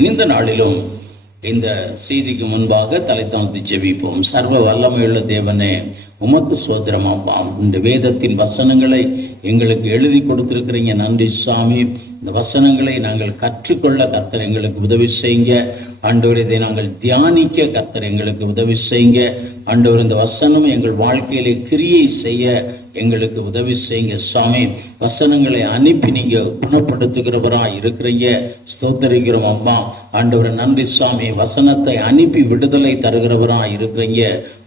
இந்த நாளிலும் இந்த செய்திக்கு முன்பாக தலை தாழ்த்தி ஜெபிப்போம். சர்வ வல்லமையுள்ள தேவனே, உமக்கு ஸ்தோத்திரம் அப்பா. இந்த வேதத்தின் வசனங்களை எங்களுக்கு எழுதி கொடுத்திருக்கிறீங்க, நன்றி சுவாமி. இந்த வசனங்களை நாங்கள் கற்றுக்கொள்ள கர்த்தர் எங்களுக்கு உதவி செய்யுங்க ஆண்டவர். இதை நாங்கள் தியானிக்க கர்த்தர் எங்களுக்கு உதவி செய்யுங்க ஆண்டவர். இந்த வசனம் எங்கள் வாழ்க்கையிலே கிரியை செய்ய எங்களுக்கு உதவி செய்யுங்க சுவாமி. வசனங்களை அனுப்பி நீங்க குணப்படுத்துகிறவராய் இருக்கிறீங்க, ஸ்தோத்தரிக்கிறோம் அம்மா ஆண்டவர். நன்றி சுவாமி. வசனத்தை அனுப்பி விடுதலை தருகிறவராய் இருக்கிறீங்க,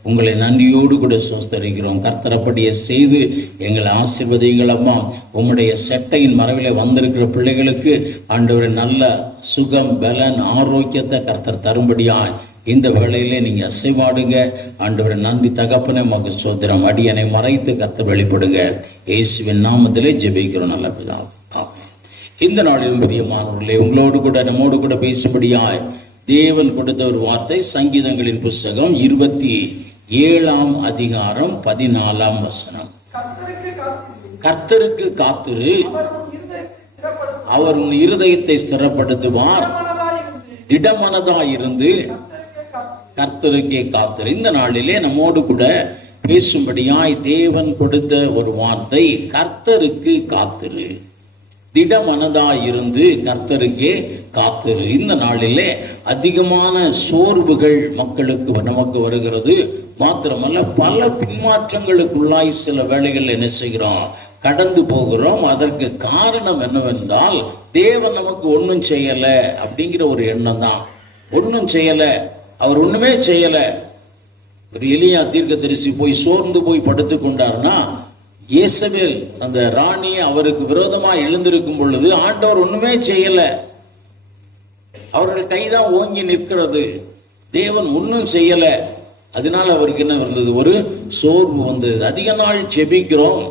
உங்களை நன்றியோடு கூட ஸ்தோத்தரிக்கிறோம். கர்த்தரப்படியே செய்து எங்களை ஆசீர்வதிங்கள் அம்மா. உம்முடைய செட்டையின் மறைவிலே வந்திருக்கிற பிள்ளைகளுக்கு ஆண்டவர் நல்ல சுகம், பலன், ஆரோக்கியத்தை கர்த்தர் தரும்படியாய் இந்த வேளையிலே நீங்க அசைவாடுங்க ஆண்டவரை. நன்றி தகப்பனே, மக சோதரம் அடியனை மறைத்து கர்த்தர் வெளிப்படுங்க. இயேசுவின் நாமத்திலே ஜெபிக்கிறோம் நல்ல பிதாவே, ஆமென். இந்த நாளிலும் பிரியமானவர்களே, உங்களோடு கூட நம்மோடு கூட பேசும்படியாய் தேவன் கொடுத்த ஒரு வார்த்தை, சங்கீதங்களின் புஸ்தகம் 27ஆம் அதிகாரம் 14ஆம் வசனம். கர்த்தருக்கு காத்திரு, அவர் உன் இருதயத்தை ஸ்திரப்படுத்துவார், திடமனதாயிருந்து கர்த்தருக்கே காத்திரு. இந்த நாளிலே நம்மோடு கூட பேசும்படியாய் தேவன் கொடுத்த ஒரு வார்த்தை, கர்த்தருக்கு காத்திரு, திடமனதாயிருந்து கர்த்தருக்கே காத்திரு. இந்த நாளிலே அதிகமான சோர்வுகள் மக்களுக்கு நமக்கு வருகிறது. மாத்திரமல்ல, பல பின்மாற்றங்களுக்குள்ளாய் சில வேளைகள் என்ன செய்கிறோம், கடந்து போகிறோம். அதற்கு காரணம் என்னவென்றால், தேவன் நமக்கு ஒன்றும் செய்யல அப்படிங்கிற ஒரு எண்ணம் தான். ஒன்றும் செய்யல, அவர் ஒண்ணுமே செய்யல. ஒரு எலியா தீர்க்கதரிசி போய் சோர்ந்து போய் படுத்து கொண்டார்னா, இயேசபேல் அந்த ராணி அவருக்கு விரோதமா எழுந்திருக்கும் பொழுது ஆண்டவர் ஒண்ணுமே செய்யல, அவர்கள் கைதான் ஓங்கி நிற்கிறது, தேவன் ஒன்றும் செய்யல. அதனால அவருக்கு என்ன வந்தது, ஒரு சோர்வு வந்தது. அதிக நாள் ஜெபிக்கிறோம்,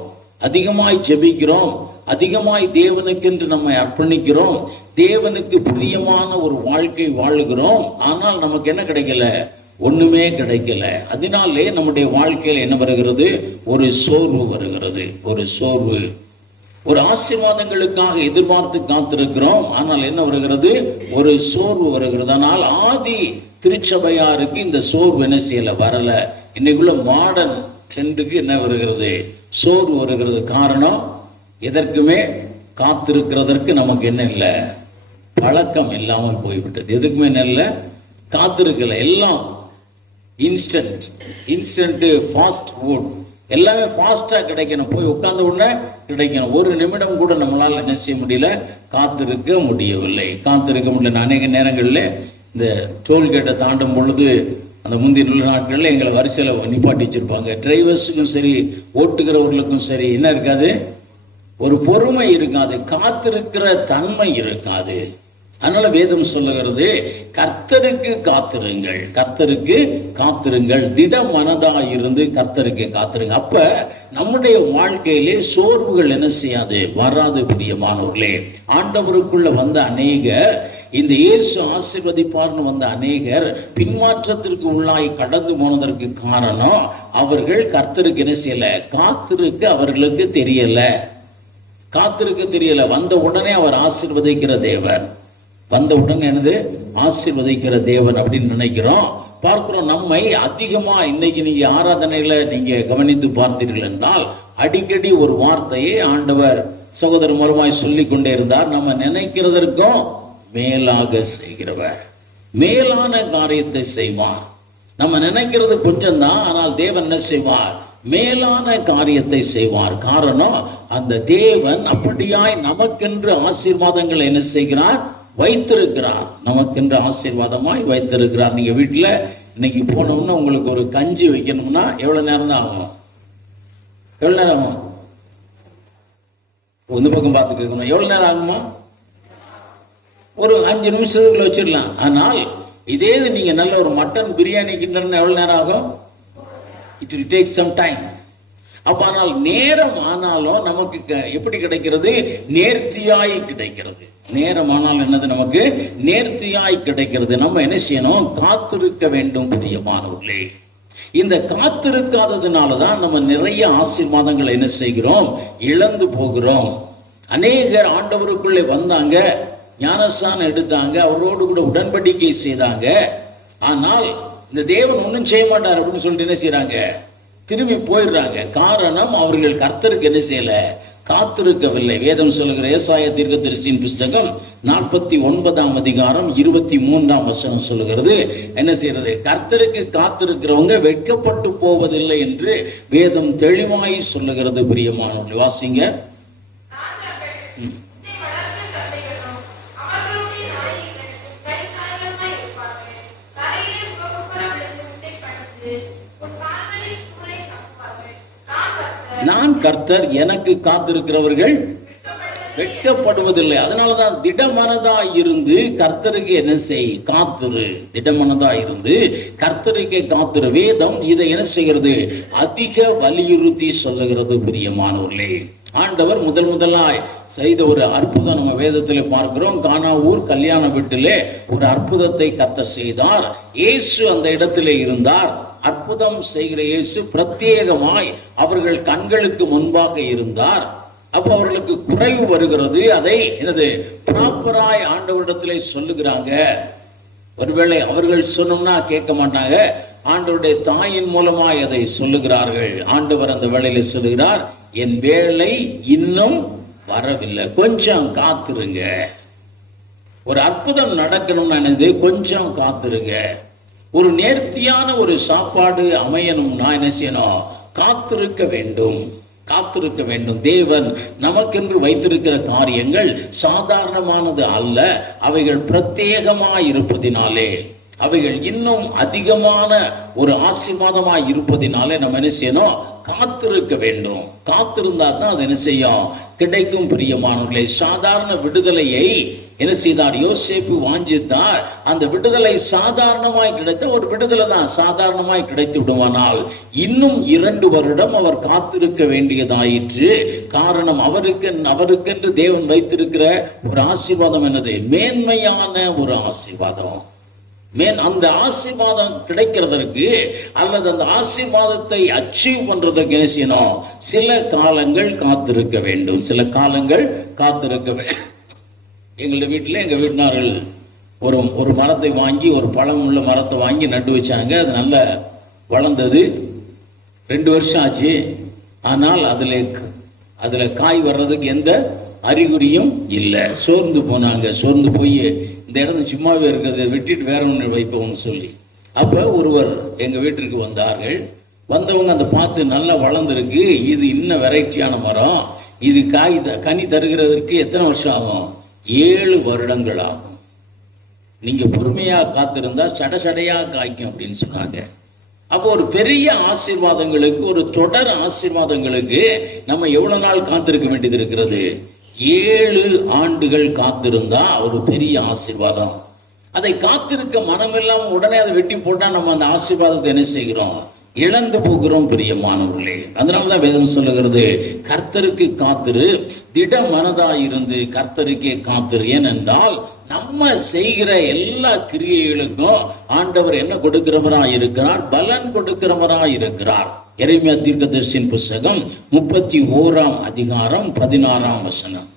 அதிகமாய் ஜெபிக்கிறோம், அதிகமாய் தேவனுக்கென்று நம்மை அர்ப்பணிக்கிறோம், தேவனுக்கு பிரியமான ஒரு வாழ்க்கை வாழுகிறோம். ஆனால் நமக்கு என்ன கிடைக்கல, ஒண்ணுமே கிடைக்கல. அதனாலே நம்முடைய வாழ்க்கையில் என்ன வருகிறது, ஒரு சோர்வு வருகிறது. ஒரு சோர்வு. ஒரு ஆசீர்வாதங்களுக்காக எதிர்பார்த்து காத்திருக்கிறோம், ஆனால் என்ன வருகிறது, ஒரு சோர்வு வருகிறது. ஆனால் ஆதி திருச்சபையாருக்கு இந்த சோர்வு என்ன செய்யல, வரல. இன்னைக்குள்ள மாடர்ன் ட்ரெண்டுக்கு என்ன வருகிறது, சோர்வு வருகிறது. காரணம், எதற்குமே காத்திருக்கிறதற்கு நமக்கு என்ன இல்லை, பழக்கம் இல்லாமல் போய்விட்டது. எதுக்குமே என்ன இல்லை, காத்திருக்கல. எல்லாம் இன்ஸ்டன்ட் ஃபாஸ்ட் ஃபுட், எல்லாமே ஃபாஸ்டா கிடைக்கணும், போய் உட்கார்ந்த உடனே கிடைக்கணும். ஒரு நிமிடம் கூட நம்மளால என்ன செய்ய முடியல, காத்திருக்க முடியவில்லை, காத்திருக்க முடியல. அநேக நேரங்களில் இந்த டோல்கேட்டை தாண்டும் பொழுது, அந்த முந்தின நாட்களில் எங்களை வரிசையில் நிப்பாட்டி வச்சிருப்பாங்க. டிரைவர்ஸுக்கும் சரி, ஓட்டுகிறவர்களுக்கும் சரி, என்ன இருக்காது, ஒரு பொறுமை இருக்காது, காத்திருக்கிற தன்மை இருக்காது. அதனால வேதம் சொல்லுகிறது, கர்த்தருக்கு காத்திருங்கள், கர்த்தருக்கு காத்திருங்கள், திட மனதாயிருந்து கர்த்தருக்கு காத்திருங்க. அப்ப நம்முடைய வாழ்க்கையிலே சோர்வுகள் என்ன செய்யாது, வராது. பிரியமானவர்களே, ஆண்டவருக்குள்ள வந்த அநேகர், இந்த இயேசு ஆசீர்வதிப்பார்னு வந்த அநேகர் பின்மாற்றத்திற்கு உள்ளாய் கடந்து போனதற்கு காரணம், அவர்கள் கர்த்தருக்கு என்ன செய்யல, காத்திருக்க அவர்களுக்கு தெரியல, காத்திருக்க தெரியல. வந்த உடனே அவர் ஆசீர்வதிக்கிற தேவன், வந்த உடனே என்னது, ஆசீர்வதிக்கிற தேவன் அப்படின்னு நினைக்கிறோம், பார்க்கிறோம். நம்மை அதிகமா இன்னைக்கு நீங்க ஆராதனையில நீங்க கவனித்து பார்த்தீர்கள் என்றால், அடிக்கடி ஒரு வார்த்தையை ஆண்டவர் சகோதர மூலமாய் சொல்லி கொண்டே இருந்தார், நம்ம நினைக்கிறதற்கும் மேலாக செய்கிறவர், மேலான காரியத்தை செய்வார். நம்ம நினைக்கிறது கொஞ்சம் தான், ஆனால் தேவன் என்ன செய்வார், மேலான காரியத்தை செய்வார். காரணம், அந்த தேவன் அப்படியாய் நமக்கென்று ஆசீர்வாதங்களை என்ன செய்கிறார், வைத்திருக்கிறார், நமக்கென்று ஆசீர்வாதமாய் வைத்திருக்கிறார். நீங்க வீட்டுல இன்னைக்கு போனோம்னா உங்களுக்கு ஒரு கஞ்சி வைக்கணும்னா எவ்வளவு நேரம் தான் ஆகும், எவ்வளவு நேரம் ஆகும், இந்த பக்கம் பார்த்துக்கணும், எவ்வளவு நேரம் ஆகுமா, ஒரு 5 நிமிஷத்துக்குள்ள வச்சிடலாம். ஆனால் இதே நீங்க நல்ல ஒரு மட்டன் பிரியாணி கிண்டனா எவ்வளவு நேரம் ஆகும், it will take some time. அப்ப ஆனால் நேரம் ஆனாலும் நமக்கு எப்படி கிடைக்கிறது, நேர்த்தியாய் கிடைக்கிறது. நேரம் ஆனாலும் என்னது, நமக்கு நேர்த்தியாய் கிடைக்கிறது. நம்ம என்ன செய்யணும், காத்திருக்க வேண்டும். பிரியமானவர்களே, இந்த காத்திருக்காததுனாலதான் நம்ம நிறைய ஆசீர்வாதங்களை என்ன செய்கிறோம், இழந்து போகிறோம். அநேகர் ஆண்டவருக்குள்ளே வந்தாங்க, ஞானஸ்நானம் எடுத்தாங்க, அவரோடு கூட உடன்படிக்கை செய்தாங்க. ஆனால் இந்த தேவன் ஒன்றும் செய்ய மாட்டார் அப்படின்னு சொல்லிட்டு என்ன செய்யறாங்க, திரும்பி போயிடுறாங்க. காரணம், அவர்கள் கர்த்தருக்கு என்ன செய்யல, காத்திருக்கவில்லை. வேதம் சொல்லுகிற ஏசாயா தீர்க்கதரிசியின் புஸ்தகம் 49ஆம் அதிகாரம் 23ஆம் வசனம் சொல்லுகிறது, என்ன செய்யறது, கர்த்தருக்கு காத்திருக்கிறவங்க வெட்கப்பட்டு போவதில்லை என்று வேதம் தெளிவாய் சொல்லுகிறது. பிரியமானவர்களே, வாசிங்க. நான் கர்த்தர், எனக்கு காத்திருக்கிறவர்கள் வெட்கப்படுவதில்லை. அதனாலதான் திடமனதா இருந்து கர்த்தருக்கு என்ன செய், காத்திரு. திடமனதா இருந்து கர்த்தருக்கே காத்திரு. வேதம் இதை என்ன செய்கிறது, அதிக வலியுறுத்தி சொல்லுகிறது. பிரியமானவர்களே, ஆண்டவர் முதலாய் செய்த ஒரு அற்புதம் நம்ம வேதத்திலே பார்க்கிறோம். கானா ஊர் கல்யாண வீட்டிலே ஒரு அற்புதத்தை கர்த்தர் செய்தார். இயேசு அந்த இடத்திலே இருந்தார். அற்புதம் செய்கிற இயேசு பிரத்யேகமாய் அவர்கள் கண்களுக்கு முன்பாக இருந்தார். அப்போ அவர்களுக்கு குறைவு வருகிறது. அதை என்னது ப்ராப்பராய் ஆண்டவரிடத்திலே சொல்லுகிறாங்க. ஒருவேளை அவர்கள் சொன்னோம்னா கேட்க மாட்டாங்க, ஆண்டவருடைய தாயின் மூலமாய் அதை சொல்லுகிறார்கள். ஆண்டவர் அந்த வேளையில சொல்லுகிறார், என் வேலை இன்னும் வரவில்லை, கொஞ்சம் காத்திருங்க. ஒரு அற்புதம் நடக்கணும்னு நினைது, கொஞ்சம் காத்திருங்க. ஒரு நேர்த்தியான ஒரு சாப்பாடு அமையணும்னா என்ன செய்யணும், காத்திருக்க வேண்டும், காத்திருக்க வேண்டும். தேவன் நமக்கென்று வைத்திருக்கிற காரியங்கள் சாதாரணமானது அல்ல. அவைகள் பிரத்யேகமாய் இருப்பதினாலே, அவைகள் இன்னும் அதிகமான ஒரு ஆசீர்வாதமாய் இருப்பதினாலே நம்ம என்ன செய்யணும், காத்திருக்க வேண்டும். காத்திருந்தா தான் அது என்ன செய்யும், கிடைக்கும். பிரியமானவர்களே, சாதாரண விடுதலையை என்ன செய்தார், யோசேப்பு வாஞ்சித்தார். அந்த விடுதலை சாதாரணமாய் கிடைத்த ஒரு விடுதலை தான், சாதாரணமாய் கிடைத்து விடுவானால் இன்னும் 2 வருடம் அவர் காத்திருக்க வேண்டியதாயிற்று. காரணம், அவருக்கென்று தேவன் வைத்திருக்கிற ஒரு ஆசீர்வாதம் என்னது, மேன்மையான ஒரு ஆசீர்வாதம். அந்த ஆசீர்வாதம் கிடைக்கிறதற்கு அல்லது அந்த ஆசீர்வாதத்தை அச்சீவ் பண்றதற்கு என்ன செய்யணும், சில காலங்கள் காத்திருக்க வேண்டும். சில காலங்கள் காத்திருக்க வேண்டும். எங்களுடைய வீட்டில் எங்கள் வீட்டினார்கள் ஒரு மரத்தை வாங்கி, ஒரு பழம் உள்ள மரத்தை வாங்கி நட்டு வச்சாங்க. அது நல்ல வளர்ந்தது. 2 வருஷம் ஆச்சு. ஆனால் அதில் காய் வர்றதுக்கு எந்த அறிகுறியும் இல்லை. சோர்ந்து போனாங்க. சோர்ந்து போய் இந்த இடம் சும்மாவே இருக்கிறது, வெட்டிட்டு வேற ஒன்று வைப்போம்னு சொல்லி. அப்போ ஒருவர் எங்கள் வீட்டிற்கு வந்தார்கள். வந்தவங்க அதை பார்த்து நல்லா வளர்ந்துருக்கு, இது இன்னும் வெரைட்டியான மரம், இது கனி தருகிறதற்கு எத்தனை வருஷம் ஆகும், 7 வருடங்கள் ஆகும். நீங்க பொறுமையா காத்திருந்தா சடையா காய்க்கும் அப்படின்னு சொன்னாங்க. அப்போ ஒரு பெரிய ஆசீர்வாதங்களுக்கு, ஒரு தொடர் ஆசீர்வாதங்களுக்கு நம்ம எவ்வளவு நாள் காத்திருக்க வேண்டியது இருக்கிறது, 7 ஆண்டுகள் காத்திருந்தா ஒரு பெரிய ஆசீர்வாதம். அதை காத்திருக்க மனமெல்லாம் உடனே அதை வெட்டி போட்டா நம்ம அந்த ஆசீர்வாதத்தை என்ன செய்கிறோம், இழந்து போகிறோம். பிரியமானவர்களே, அதனாலதான் வேதம் சொல்லுகிறது, கர்த்தருக்கு காத்திரு, திட மனதாயிருந்து கர்த்தருக்கே காத்திரு. ஏனென்றால் நம்ம செய்கிற எல்லா கிரியைகளுக்கும் ஆண்டவர் என்ன கொடுக்கிறவராய் இருக்கிறார், பலன் கொடுக்கிறவராய் இருக்கிறார். எரேமியா தீர்க்கதரிசியின் புஸ்தகம் 31ஆம் அதிகாரம் 16ஆம் வசனம்.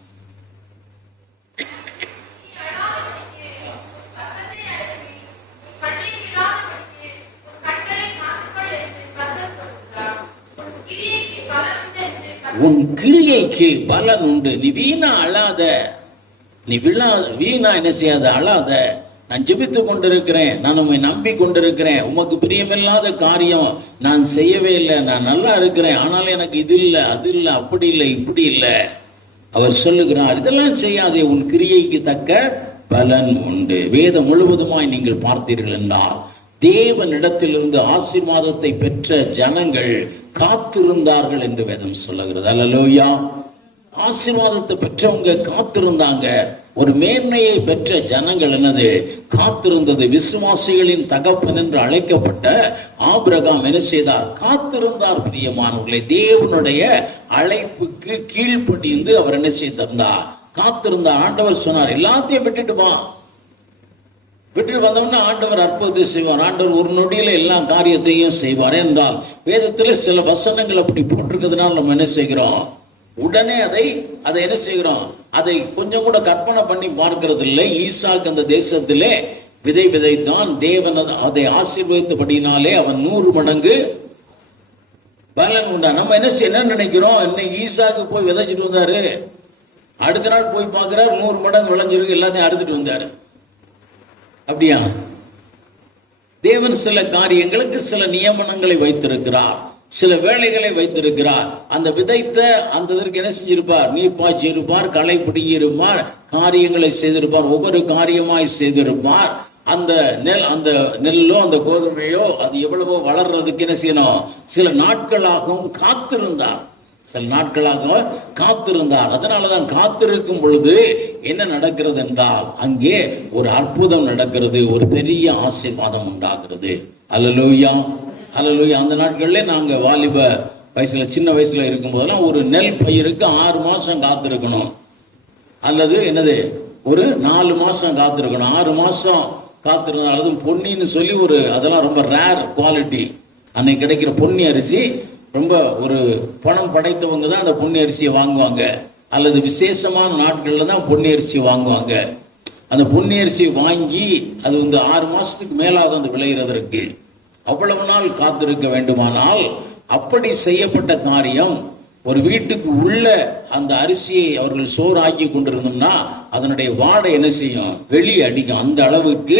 உன் கிரியைக்கு பலன் உண்டு. நீ வீணா அழாத, நீ வீணா என்ன செய்யாத, அழாத. நான் ஜெபித்து கொண்டிருக்கிறேன், நான் உம்மை நம்பி கொண்டிருக்கிறேன், உமக்கு பிரியமில்லாத காரியம் நான் செய்யவே இல்லை, நான் நல்லா இருக்கிறேன், ஆனால் எனக்கு இது இல்லை, அது இல்லை, அப்படி இல்லை, இப்படி இல்லை. அவர் சொல்லுகிறார், இதெல்லாம் செய்யாதே, உன் கிரியைக்கு தக்க பலன் உண்டு. வேதம் முழுவதுமாய் நீங்கள் பார்த்தீர்கள் என்றால் தேவனிடத்திலிருந்து ஆசீர்வாதத்தை பெற்ற ஜனங்கள் காத்திருந்தார்கள் என்று வேதம் சொல்லுகிறது. அல்லேலூயா. ஆசீர்வாதத்தை பெற்றவங்க காத்திருந்தாங்க. ஒரு மேன்மையை பெற்ற ஜனங்கள் என்னது, காத்திருந்தது. விசுவாசிகளின் தகப்பன் என்று அழைக்கப்பட்ட ஆபிரகாம் என்ன செய்தார், காத்திருந்தார். பிரியமானவர்களே, தேவனுடைய அழைப்புக்கு கீழ்ப்படிந்து அவர் என்ன செய்திருந்தார், காத்திருந்தார். ஆண்டவர் சொன்னார், எல்லாத்தையும் விட்டுட்டு வா. விட்டு வந்தோம்னா ஆண்டவர் அற்புதத்தை செய்வார். ஆண்டவர் ஒரு நொடியில எல்லா காரியத்தையும் செய்வார் என்றால் வேதத்துல சில வசனங்கள் அப்படி போட்டிருக்கிறதுனால நம்ம என்ன செய்கிறோம், உடனே அதை என்ன செய்கிறோம், அதை கொஞ்சம் கூட கற்பனை பண்ணி பார்க்கிறது இல்லை. ஈசாக்கு அந்த தேசத்திலே விதை விதைத்தான். தேவன் அதை ஆசீர்வதித்தபடினாலே அவன் 100 மடங்கு பலன் உண்டா. நம்ம என்ன நினைக்கிறோம், இன்னைக்கு ஈசாக்கு போய் விதைச்சிட்டு வந்தாரு, அடுத்த நாள் போய் பார்க்கிறார் 100 மடங்கு விளைஞ்சிருக்கு, எல்லாத்தையும் அறுத்துட்டு வந்தாரு. அப்படியா? தேவன் சில காரியங்களுக்கு சில நியமனங்களை வைத்திருக்கிறார், சில வேலைகளை வைத்திருக்கிறார். அந்த விதைத்த அந்த இதற்கு என்ன செஞ்சிருப்பார், நீர் பாய்ச்சி இருப்பார், களை பிடுங்கி இருப்பார், காரியங்களை செய்திருப்பார், ஒவ்வொரு காரியமாய் செய்திருப்பார். அந்த நெல்லோ அந்த கோதுமையோ அது எவ்வளவோ வளர்றதுக்கு என்ன செய்யணும், சில நாட்களாகவும் காத்திருந்தார், சில நாட்களாக காத்திருந்தார். அதனாலதான் காத்திருக்கும் பொழுது என்ன நடக்கிறது என்றால் அங்கே ஒரு அற்புதம் நடக்கிறது, ஒரு பெரிய ஆசீர்வாதம் உண்டாகிறது. அல்லேலூயா, அல்லேலூயா. அந்த நாட்கள்ல நாங்க வாலிப வயசுல சின்ன வயசுல இருக்கும் போதெல்லாம் ஒரு நெல் பயிருக்கு 6 மாசம் காத்திருக்கணும், அல்லது என்னது ஒரு 4 மாசம் காத்திருக்கணும். 6 மாசம் காத்திருந்தா அதுவும் பொன்னின்னு சொல்லி அதெல்லாம் ரொம்ப ரேர் குவாலிட்டி. அன்னைக்கு கிடைக்கிற பொன்னி அரிசி ரொம்ப ஒரு பணம் படைத்தவங்க தான் அந்த பொன்னி அரிசியை வாங்குவாங்க, அல்லது விசேஷமான நாட்கள்ல தான் பொன்னி அரிசியை வாங்குவாங்க. அந்த பொன்னி அரிசியை வாங்கி அது 6 மாசத்துக்கு மேலாக அந்த விளைகிறதற்கு அவ்வளவு நாள் காத்திருக்க வேண்டுமானால், அப்படி செய்யப்பட்ட காரியம் ஒரு வீட்டுக்கு உள்ள அந்த அரிசியை அவர்கள் சோறாக்கி கொண்டிருந்தோம்னா அதனுடைய வாடை என்ன செய்யும், வெளியே அடிக்கும். அந்த அளவுக்கு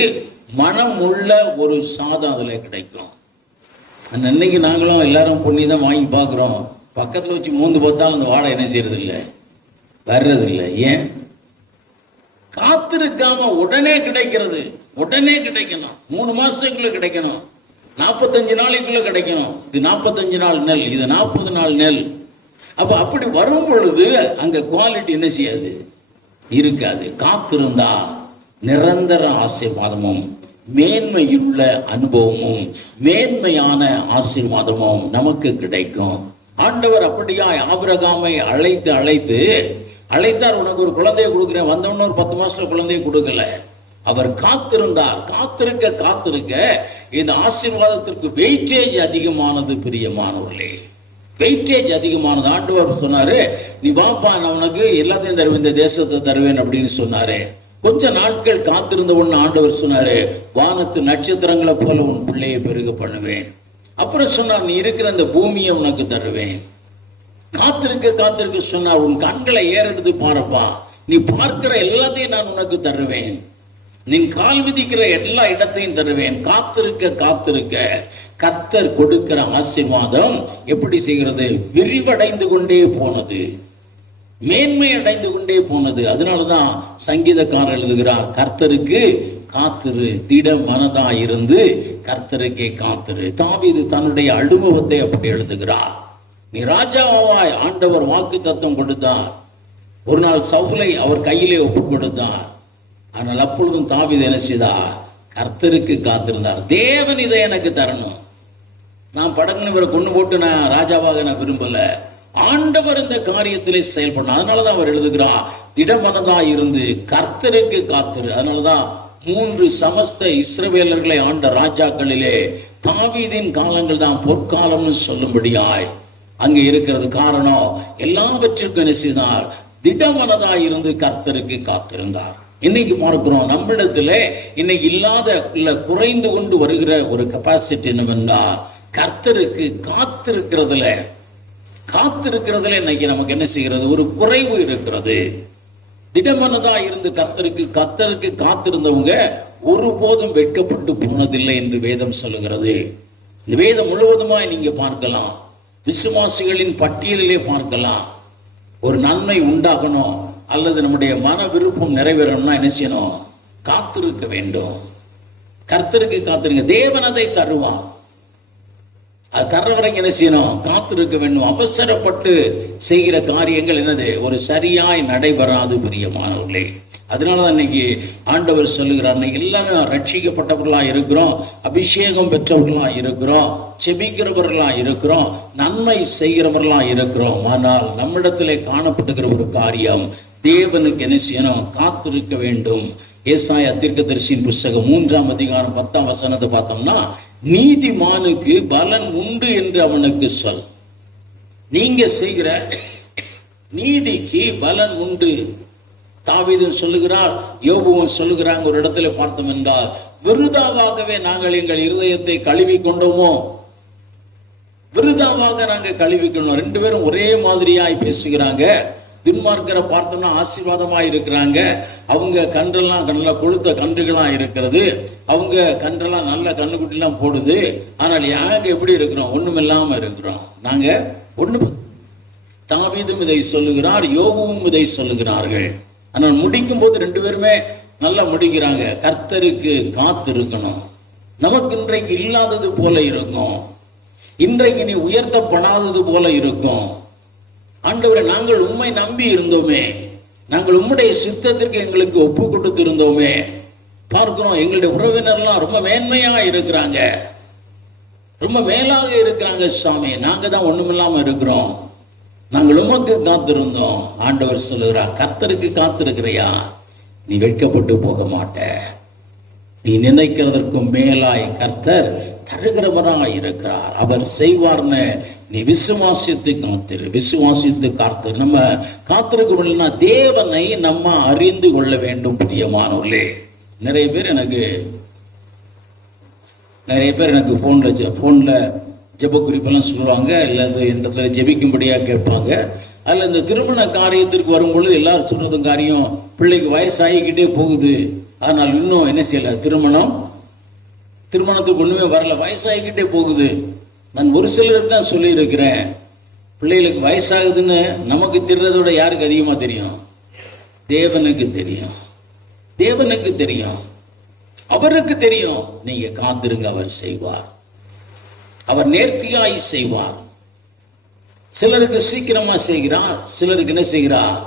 மனம் உள்ள ஒரு சாதம் அதுல கிடைக்கும். அன்னைக்கு நாங்களும் எல்லாரும் பொண்ணி தான் வாங்கி பார்க்குறோம், பக்கத்தில் வச்சு மூந்து பார்த்தாலும் அந்த வாடை என்ன செய்யறது இல்லை, வர்றது இல்லை. ஏன்? காத்திருக்காம உடனே கிடைக்கிறது, உடனே கிடைக்கணும், 3 மாசத்துக்குள்ள கிடைக்கணும், 45 நாளைக்குள்ள கிடைக்கணும். இது 45 நாள் நெல், இது 40 நாள் நெல். அப்ப அப்படி வரும் பொழுது அங்க குவாலிட்டி என்ன செய்யாது, இருக்காது. காத்திருந்தா நிரந்தர ஆசீர்வாதமும் மேன்மையுள்ள அனுபவமும் மேன்மையான ஆசீர்வாதமும் நமக்கு கிடைக்கும். ஆண்டவர் அப்படியா ஆபிரகாமை அழைத்தார், உனக்கு ஒரு குழந்தையை கொடுக்கிறேன், வந்தவன ஒரு 10 மாசத்துல குழந்தையை கொடுக்கல. அவர் காத்திருந்தார். காத்திருக்க இந்த ஆசீர்வாதத்திற்கு வெயிட்டேஜ் அதிகமானது. பிரியமானவர்களே, வெயிட்டேஜ் அதிகமானது. ஆண்டவர் சொன்னாரு, நீ வாப்பா, நான் உனக்கு எல்லாத்தையும் தருவேன், இந்த தேசத்தை தருவேன் அப்படின்னு சொன்னாரு. கொஞ்ச நாட்கள் காத்திருந்த உடனே ஆண்டவர் சொன்னாரு, வானத்து நட்சத்திரங்களை போல உன் பிள்ளையை பெருக பண்ணுவேன். அப்புறம் சொன்னார், நீ இருக்கிற அந்த பூமியை உனக்கு தருவேன். காத்திருக்க சொன்னார், உன் கண்களை ஏறெடுத்து பாருப்பா, நீ பார்க்கிற எல்லாத்தையும் நான் உனக்கு தருவேன், நீ கால் விதிக்கிற எல்லா இடத்தையும் தருவேன். காத்திருக்க கர்த்தர் கொடுக்கிற ஆசீர்வாதம் எப்படி செய்கிறது, விரிவடைந்து கொண்டே போனது, மேன்மை அடைந்து கொண்டே போனது. அதனாலதான் சங்கீதக்காரர் எழுதுகிறார், கர்த்தருக்கு காத்திரு, திட மனதா இருந்து கர்த்தருக்கே காத்திரு. தாவீது தன்னுடைய அனுபவத்தை அப்படி எழுதுகிறார். நீ ராஜாவாய் ஆண்டவர் வாக்கு தத்தம் கொடுத்தார். ஒரு நாள் சவுலை அவர் கையிலே ஒப்பு கொடுத்தார். ஆனால் அப்பொழுதும் தாவீது என்ன செய்தார், கர்த்தருக்கு காத்திருந்தார். தேவன் இதை எனக்கு தரணும், நான் படகுன்னு இவரை கொண்டு போட்டு நான் ராஜாவாக நான் விரும்பல, ஆண்டவர் இந்த காரியத்திலே செயல்படணும். அதனாலதான் அவர் எழுதுகிறார், திடமனதா இருந்து கர்த்தருக்கு காத்திரு. அதனாலதான் 3 சமஸ்த இஸ்ரவேலர்களை ஆண்ட ராஜாக்களிலே தாவீதின் காலங்கள் தான் பொற்காலம்னு சொல்லும்படியாய் அங்கே இருக்கிறது. காரணம், எல்லாவற்றிற்கும் என்ன செய்தார், திடமனதா இருந்து கர்த்தருக்கு காத்திருந்தார். இன்னைக்கு பார்க்கிறோம், நம்மிடத்துல இன்னைக்கு இல்லாத குறைந்து கொண்டு வருகிற ஒரு கெப்பாசிட்டி என்னவென்றால், கர்த்தருக்கு காத்திருக்கிறதுல இன்னைக்கு நமக்கு என்ன செய்கிறது, ஒரு குறைவு இருக்கிறது. திடமனதா இருந்து கர்த்தருக்கு காத்திருந்தவங்க ஒருபோதும் வெட்கப்பட்டு போனதில்லை என்று வேதம் சொல்லுகிறது. இந்த வேதம் முழுவதுமாய் நீங்க பார்க்கலாம், விசுவாசிகளின் பட்டியலிலே பார்க்கலாம். ஒரு நன்மை உண்டாகணும் அல்லது நம்முடைய மன விருப்பம் நிறைவேறணும்னா என்ன செய்யணும், காத்திருக்க வேண்டும். கர்த்தருக்கு காத்திருங்க, தேவன் அதை தருவான். அது தர்ற வரைக்கும் என்ன செய்யணும், காத்திருக்க வேண்டும். அவசரப்பட்டு செய்கிற காரியங்கள் என்னது, ஒரு சரியாய் நடைபெறாது பிரியமானவர்களே. அதனாலதான் இன்னைக்கு ஆண்டவர் சொல்லுகிறார், இன்னைக்கு எல்லாரும் ரட்சிக்கப்பட்டவர்களா இருக்கிறோம், அபிஷேகம் பெற்றவர்களா இருக்கிறோம், செபிக்கிறவர்களா இருக்கிறோம், நன்மை செய்கிறவர்களா இருக்கிறோம். ஆனால் நம்மிடத்திலே காணப்பட்டுகிற ஒரு காரியம், தேவனுக்கு என்ன செய்யணும், காத்திருக்க வேண்டும். ஏசாயா தீர்க்கதரிசியின் புஸ்தகம் 3ஆம் அதிகாரம் 10ஆம் வசனத்தை பார்த்தோம்னா, நீதிமானுக்கு பலன் உண்டு என்று அவனுக்கு சொல். நீங்க செய்கிற நீதிக்கு பலன் உண்டு. தாவீதும் சொல்லுகிறார், யோபுவும் சொல்லுகிறாங்க. ஒரு இடத்துல பார்த்தோம் என்றால், விருதாவாகவே நாங்கள் எங்கள் இருதயத்தை கழுவி கொண்டோமோ, விருதாவாக நாங்கள் கழுவிக்கணும். ரெண்டு பேரும் ஒரே மாதிரியாய் பேசுகிறாங்க. துன்மார்க்கரை பார்த்தோம்னா ஆசீர்வாதமா இருக்கிறாங்க. அவங்க கன்றெல்லாம் நல்ல கொழுத்த கன்றுகளா இருக்கிறது. அவங்க கன்றெல்லாம் நல்ல கண்ணுக்குட்டிலாம் போடுது. ஆனால் நாங்க எப்படி இருக்கிறோம்? ஒண்ணுமில்லாம இருக்கிறோம். நாங்க ஒண்ணு. தாவீதும் இதை சொல்லுகிறார், யோபுவும் இதை சொல்லுகிறார்கள். ஆனால் முடிக்கும் போது ரெண்டு பேருமே நல்லா முடிக்கிறாங்க. கர்த்தருக்கு காத்து இருக்கணும். நமக்கு இன்றைக்கு இல்லாதது போல இருக்கும். இன்றைக்கு நீ உயர்த்தப்படாதது போல இருக்கும். ஆண்டவரே, நாங்கள் உம்மை நம்பி இருந்தோமே, நாங்கள் உம்முடைய சித்தத்திற்கு எங்களுக்கு ஒப்பு கொடுத்து இருந்தோமே. பார்க்கிறோம், எங்களுடைய உறவினர்லாம் ரொம்ப மேன்மையா இருக்கிறாங்க, ரொம்ப மேலாக இருக்கிறாங்க. சாமி, நாங்க தான் ஒண்ணுமில்லாம இருக்கிறோம். நாங்கள் உமக்கு காத்திருந்தோம். ஆண்டவர் சொல்லுகிறார், கர்த்தருக்கு காத்திருக்கிறையா, நீ வெட்கப்பட்டு போக மாட்ட. நீ நினைக்கிறதற்கும் மேலாய் கர்த்தர் தருகிறவராய் இருக்கிறார். அவர் செய்வார்னு நீ விசுவாசித்து காத்திரு, விசுவாசித்து காத்திரு. நம்ம காத்திருக்கணும்னா தேவனை நம்ம அறிந்து கொள்ள வேண்டும். பிரியமானவர்களே, நிறைய பேர் எனக்கு போன்ல ஜெப குறிப்பெல்லாம் சொல்லுவாங்க, அல்லது இந்த ஜெபிக்கும்படியா கேட்பாங்க. அதில் இந்த திருமண காரியத்திற்கு வரும்பொழுது எல்லாரும் சொல்றதும் காரியம், பிள்ளைக்கு வயசாகிக்கிட்டே போகுது, ஆனால் இன்னும் என்ன செய்யல, திருமணத்துக்கு ஒண்ணுமே வரல, வயசாகிக்கிட்டே போகுது. நான் ஒரு சிலருக்கு தான் சொல்லி இருக்கிறேன், பிள்ளைகளுக்கு வயசாகுதுன்னு நமக்கு தெரிறதோட யாருக்கு அதிகமா தெரியும்? தேவனுக்கு தெரியும். தேவனுக்கு தெரியும், அவருக்கு தெரியும். நீங்க காத்திருங்க, அவர் செய்வார். அவர் நேர்த்தியாய் செய்வார். சிலருக்கு சீக்கிரமா செய்கிறார், சிலருக்கு என்ன செய்கிறார்?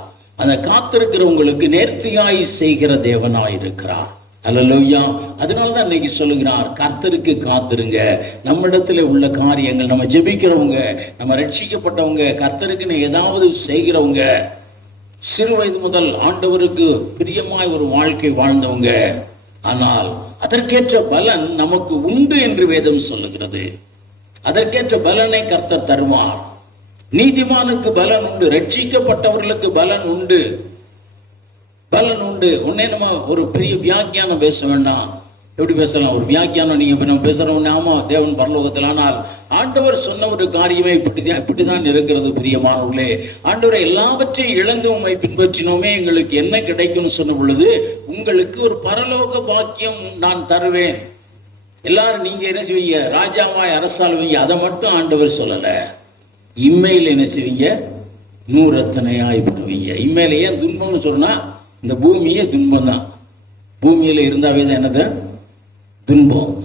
அந்த காத்திருக்கிறவங்களுக்கு நேர்த்தியாய் செய்கிற தேவனாய் இருக்கிறார். அல்லேலூயா. அதனாலதான் இன்னைக்கு சொல்லுகிறார், கர்த்தருக்கு காத்திருங்க. நம்மிடத்துல உள்ள காரியங்கள், நம்ம ஜெபிக்கிறவங்க, நம்ம ரட்சிக்கப்பட்டவங்க, கர்த்தருக்கு ஏதாவது செய்கிறவங்க, சிறு வயது முதல் ஆண்டவருக்கு பிரியமாய் ஒரு வாழ்க்கை வாழ்ந்தவங்க, ஆனால் அதற்கேற்ற பலன் நமக்கு உண்டு என்று வேதம் சொல்லுகிறது. அதற்கேற்ற பலனை கர்த்தர் தருவார். நீதிமானுக்கு பலன் உண்டு, ரட்சிக்கப்பட்டவர்களுக்கு பலன் உண்டு, பலன் உண்டு. உடனே நம்ம ஒரு பெரிய வியாக்கியானம் பேச வேண்டாம். எப்படி பேசலாம்? ஒரு வியாக்கியானம் நீங்க நம்ம பேசுறோம், ஆமா தேவன் பரலோகத்தில், ஆனால் ஆண்டவர் சொன்ன ஒரு காரியமே இப்படிதான் இருக்கிறது. பிரியமானவர்களே, ஆண்டவரை எல்லாவற்றையும் இழந்து உண்மை பின்பற்றினோமே, எங்களுக்கு என்ன கிடைக்கும் சொன்ன பொழுது, உங்களுக்கு ஒரு பரலோக பாக்கியம் நான் தருவேன். எல்லாரும் நீங்க என்ன செய்வீங்க? ராஜாவாய் அரசாளுவீங்க. அதை மட்டும் ஆண்டவர் சொல்லல. இம்மையில என்ன செய்வீங்க? நூறத்தனையாய் பெறுவீங்க. இம்மையில ஏன் துன்பம்னு சொன்னா, இந்த பூமியே துன்பம் தான். பூமியில இருந்தாவே தான் என்னது? துன்பம்.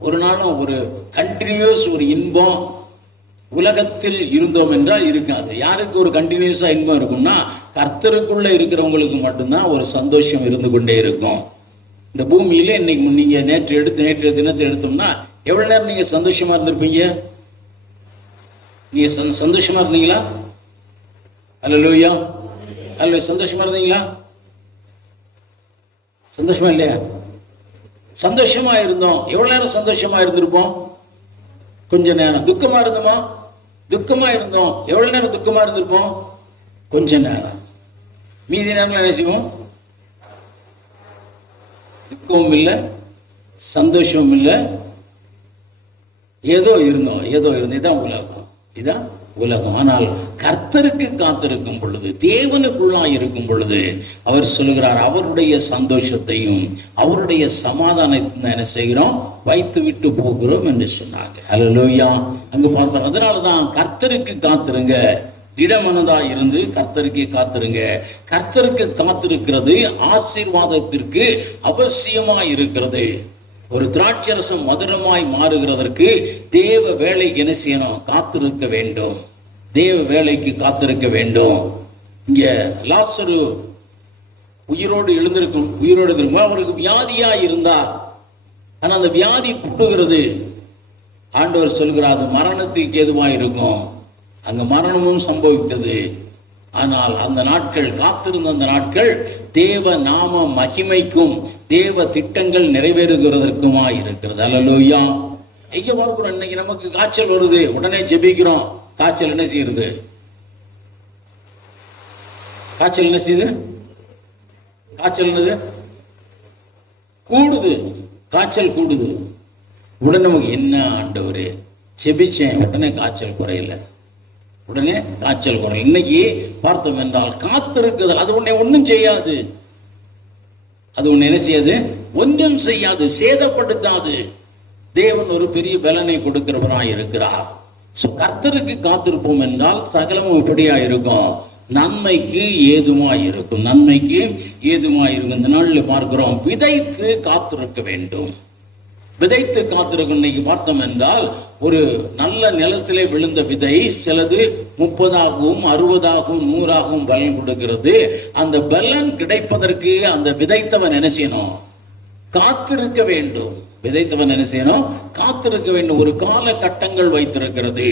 ஒரு நாளும் ஒரு கண்டினியூஸ் ஒரு இன்பம் உலகத்தில் இருந்தோம் என்றால் இருக்காது. யாருக்கு ஒரு கண்டினியூஸா இன்பம் இருக்கும்னா, கர்த்தருக்குள்ள இருக்கிறவங்களுக்கு மட்டும்தான் ஒரு சந்தோஷம் இருந்து கொண்டே இருக்கும். இந்த பூமியில இன்னைக்கு நீங்க நேற்று தினத்தை எடுத்தோம்னா எவ்வளவு நேரம் நீங்க சந்தோஷமா இருந்திருப்பீங்க? நீங்க சந்தோஷமா இருந்தீங்களா? அல்லேலூயா. அல்ல, சந்தோஷமா இருந்தீங்களா? சந்தோஷமா இல்லையா? சந்தோஷமா இருந்தோம். எவ்வளவு நேரம் சந்தோஷமா இருந்திருப்போம்? கொஞ்ச நேரம். துக்கமா இருந்தோமா? துக்கமா இருந்தோம். எவ்வளவு நேரம் துக்கமா இருந்திருப்போம்? கொஞ்ச நேரம். மீதி நேரம் என்ன செய்வோம்? துக்கமும் இல்லை, சந்தோஷமும் இல்லை, ஏதோ இருந்தோம். இதான் உலகம், இதான் உலகம். ஆனால் கர்த்தருக்கு காத்திருக்கும் பொழுது, தேவனுக்குள்ளாய் இருக்கும் பொழுது, அவர் சொல்லுகிறார், அவருடைய சந்தோஷத்தையும் அவருடைய சமாதானத்தை என்ன செய்கிறோம்? வைத்து விட்டு போகிறோம் என்று சொன்னாங்க. அல்லேலூயா. அங்க பார்த்தோம். அதனாலதான் கர்த்தருக்கு காத்திருங்க, திடமனதா இருந்து கர்த்தருக்கே காத்திருங்க. கர்த்தருக்கு காத்திருக்கிறது ஆசீர்வாதத்திற்கு அவசியமா இருக்கிறது. ஒரு திராட்சரசம் மதுரமாய் மாறுகிறதற்கு தேவ வேலைக்கு என்ன செய்யணும்? காத்திருக்க வேண்டும். தேவ வேலைக்கு காத்திருக்க வேண்டும். இங்க லாசரு உயிரோடு இருக்கும், அவருக்கு வியாதியா இருந்தார். ஆனா அந்த வியாதி புட்டுகிறது. ஆண்டவர் சொல்கிறார், அது மரணத்துக்கு ஏதுவா இருக்கும். அங்க மரணமும் சம்பவித்தது. ஆனால் அந்த நாட்கள், காத்திருந்த அந்த நாட்கள் தேவ நாம மகிமைக்கும் தேவ திட்டங்கள் நிறைவேறுகிறதற்குமா இருக்கிறது. அல்லேலூயா. எங்க பார்க்கிறோம்? இன்னைக்கு நமக்கு காய்ச்சல் வருது, உடனே ஜெபிக்கிறோம். காய்ச்சல் என்ன செய்யுது? காய்ச்சல் என்ன செய்யுது? காய்ச்சல் என்னது? கூடுது. காய்ச்சல் கூடுது. உடனே நமக்கு என்ன ஆண்டவரே செபிச்சேன், உடனே காய்ச்சல் குறையல, உடனே காய்ச்சல் குறையல. இன்னைக்கு பார்த்தோம் என்றால் காத்திருக்குதல் அது உன்னை ஒன்றும் செய்யாது. அது உன்னை என்ன செய்யாது? ஒன்றும் செய்யாது, சேதப்படுத்தாது. தேவன் ஒரு பெரிய பலனை கொடுக்கிறவராய் இருக்கிறார். கர்த்தருக்கு காத்திருப்போம் என்றால் சகலமும் இப்படியா இருக்கும்? நன்மைக்கு ஏதுமாய் இருக்கும். நன்மைக்கு ஏதுமாய் இருக்கும். இந்த நாளில் பார்க்கிறோம், விதைத்து காத்திருக்க வேண்டும். விதைத்து காத்திருக்கும். இன்னைக்கு பார்த்தோம் என்றால் ஒரு நல்ல நிலத்திலே விழுந்த விதை சிலது 30ஆகவும் 60ஆகவும் 100ஆகவும் பலன் கொடுக்கிறது. அந்த பலன் கிடைப்பதற்கு அந்த விதைத்தவன் என்ன செய்யணும்? காத்திருக்க வேண்டும். விதைத்தவன் என்ன செய்யணும்? காத்திருக்க வேண்டும். ஒரு காலகட்டங்கள் வைத்திருக்கிறது.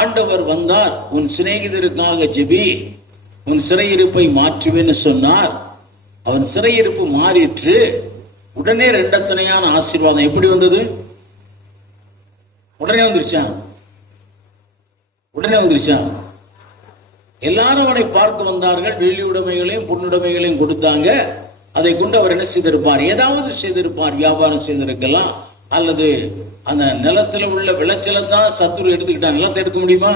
ஆண்டவர் வந்தார், உன் சிநேகிதருக்காக ஜெபி, உன் சிறையிருப்பை மாற்றுவேன்னு சொன்னார். அவன் சிறையிருப்பு மாறிற்று. உடனே ரெண்டத்தனையான ஆசீர்வாதம் எப்படி வந்தது? உடனே வந்துருச்சா? உடனே வந்துருச்சா? எல்லாரும் அவனை பார்க்க வந்தார்கள். வெள்ளி உடைமைகளையும் பொன்னுடைமைகளையும் கொடுத்தாங்க. அதை கொண்டு அவர் என்ன செய்திருப்பார்? ஏதாவது செய்திருப்பார். வியாபாரம் செய்திருக்கலாம், அல்லது அந்த நிலத்துல உள்ள விளைச்சலை தான் சத்துரு எடுத்துக்கிட்டாங்க. நிலத்தை எடுக்க முடியுமா?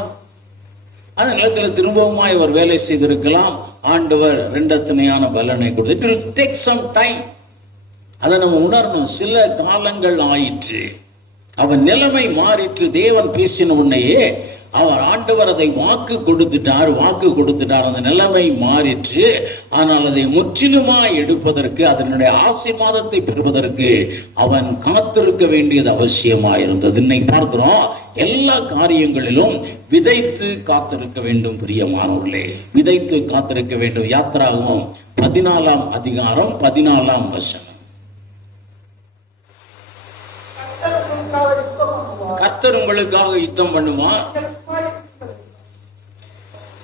அந்த நிலத்துல திரும்பவுமாய் அவர் வேலை செய்திருக்கலாம். ஆண்டவர் ரெண்டத்தனையான பலனை கொடுத்து. It will take some time. அதை நம்ம உணரணும். சில காலங்கள் ஆயிற்று, அவன் நிலைமை மாறிற்று. தேவன் பேசின உடனேயே அவர் ஆண்டவர் அதை வாக்கு கொடுத்துட்டார். அந்த நிலைமை மாறிற்று. ஆனால் அதை முற்றிலுமாய் எடுப்பதற்கு, அதனுடைய ஆசீர்வாதத்தை பெறுவதற்கு அவன் காத்திருக்க வேண்டியது அவசியமாயிருந்தது. இன்னைக்கு பார்க்கிறோம், எல்லா காரியங்களிலும் விதைத்து காத்திருக்க வேண்டும். பிரியமானவர்களே, விதைத்து காத்திருக்க வேண்டும். யாத்திராகமம் 14ஆம் அதிகாரம் 14ஆம் வசனம். கர்த்தர் உங்களுக்காக யுத்தம் பண்ணுவார்,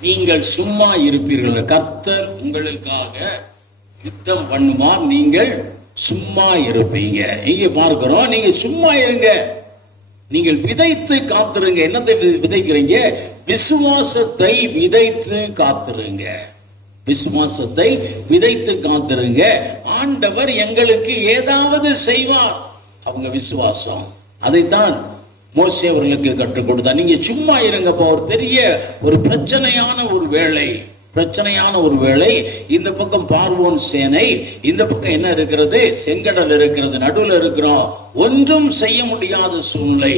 நீங்கள் சும்மா இருப்பீர்கள். கர்த்தர் உங்களுக்காக யுத்தம் பண்ணுவார், நீங்கள் சும்மா இருப்பீங்க. இங்க பார்க்கிறோம், நீங்க சும்மா இருங்க, நீங்கள் விதைத்து காத்திருங்க. என்னத்தை விதைக்கிறீங்க? விசுவாசத்தை விதைத்து காத்திருங்க. விசுவாசத்தை விதைத்து காத்திருங்க. ஆண்டவர் எங்களுக்கு ஏதாவது செய்வார். அவங்க விசுவாசம் அதைத்தான் மோசே அவர்களுக்கு கற்றுக் கொடுத்தார். நீங்க சும்மா இருங்கப்பா. ஒரு பெரிய ஒரு பிரச்சனையான ஒரு வேளை. இந்த பக்கம் பார்வோன் சேனை, இந்த பக்கம் என்ன இருக்கிறது? செங்கடல் இருக்கிறது. நடுவில் இருக்கிறோம். ஒன்றும் செய்ய முடியாத சூழ்நிலை,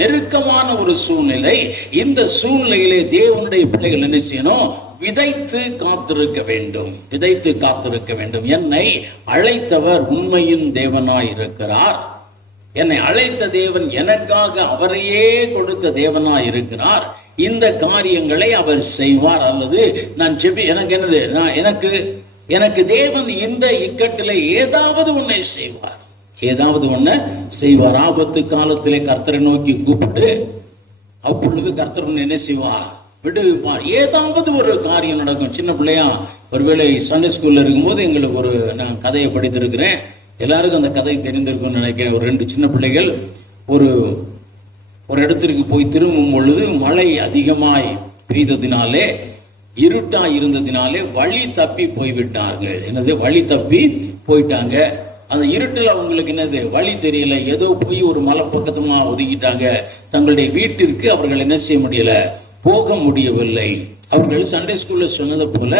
நெருக்கமான ஒரு சூழ்நிலை. இந்த சூழ்நிலையிலே தேவனுடைய பிள்ளைகள் என்ன செய்யணும்? விதைத்து காத்திருக்க வேண்டும். விதைத்து காத்திருக்க வேண்டும். என்னை அழைத்தவர் உண்மையின் தேவனாய் இருக்கிறார். என்னை அழைத்த தேவன் எனக்காக அவரையே கொடுத்த தேவனாய் இருக்கிறார். இந்த காரியங்களை அவர் செய்வார். அல்லது நான் ஜெபி, எனக்கு என்னது, எனக்கு தேவன் இந்த இக்கட்டிலே ஏதாவது ஒன்றை செய்வார். ஏதாவது ஒன்றை செய்வார். ஆபத்து காலத்திலே கர்த்தரை நோக்கி கூப்பிட்டு, அப்பொழுது கர்த்தர் என்ன செய்வார்? விடுவிப்பார். ஏதாவது ஒரு காரியம் நடக்கும். சின்ன பிள்ளையா ஒருவேளை சண்டே ஸ்கூல்ல இருக்கும்போது எங்களுக்கு நான் கதையை படித்திருக்கிறேன். எல்லாருக்கும் அந்த கதை தெரிந்திருக்கும்னு நினைக்கிறேன். ஒரு 2 சின்ன பிள்ளைகள் ஒரு இடத்திற்கு போய் திரும்பும் பொழுது மழை அதிகமாய் பெய்ததினாலே, இருட்டா இருந்ததினாலே வழி தப்பி போய்விட்டார்கள். என்னது? வழி தப்பி போயிட்டாங்க. அந்த இருட்டில் அவங்களுக்கு என்னது? வழி தெரியல. ஏதோ போய் ஒரு மலை பக்கத்துமா ஒதுக்கிட்டாங்க. தங்களுடைய வீட்டிற்கு அவர்கள் என்ன செய்ய முடியல? போக முடியவில்லை. அவர்கள் சண்டே ஸ்கூல்ல சொன்னதை போல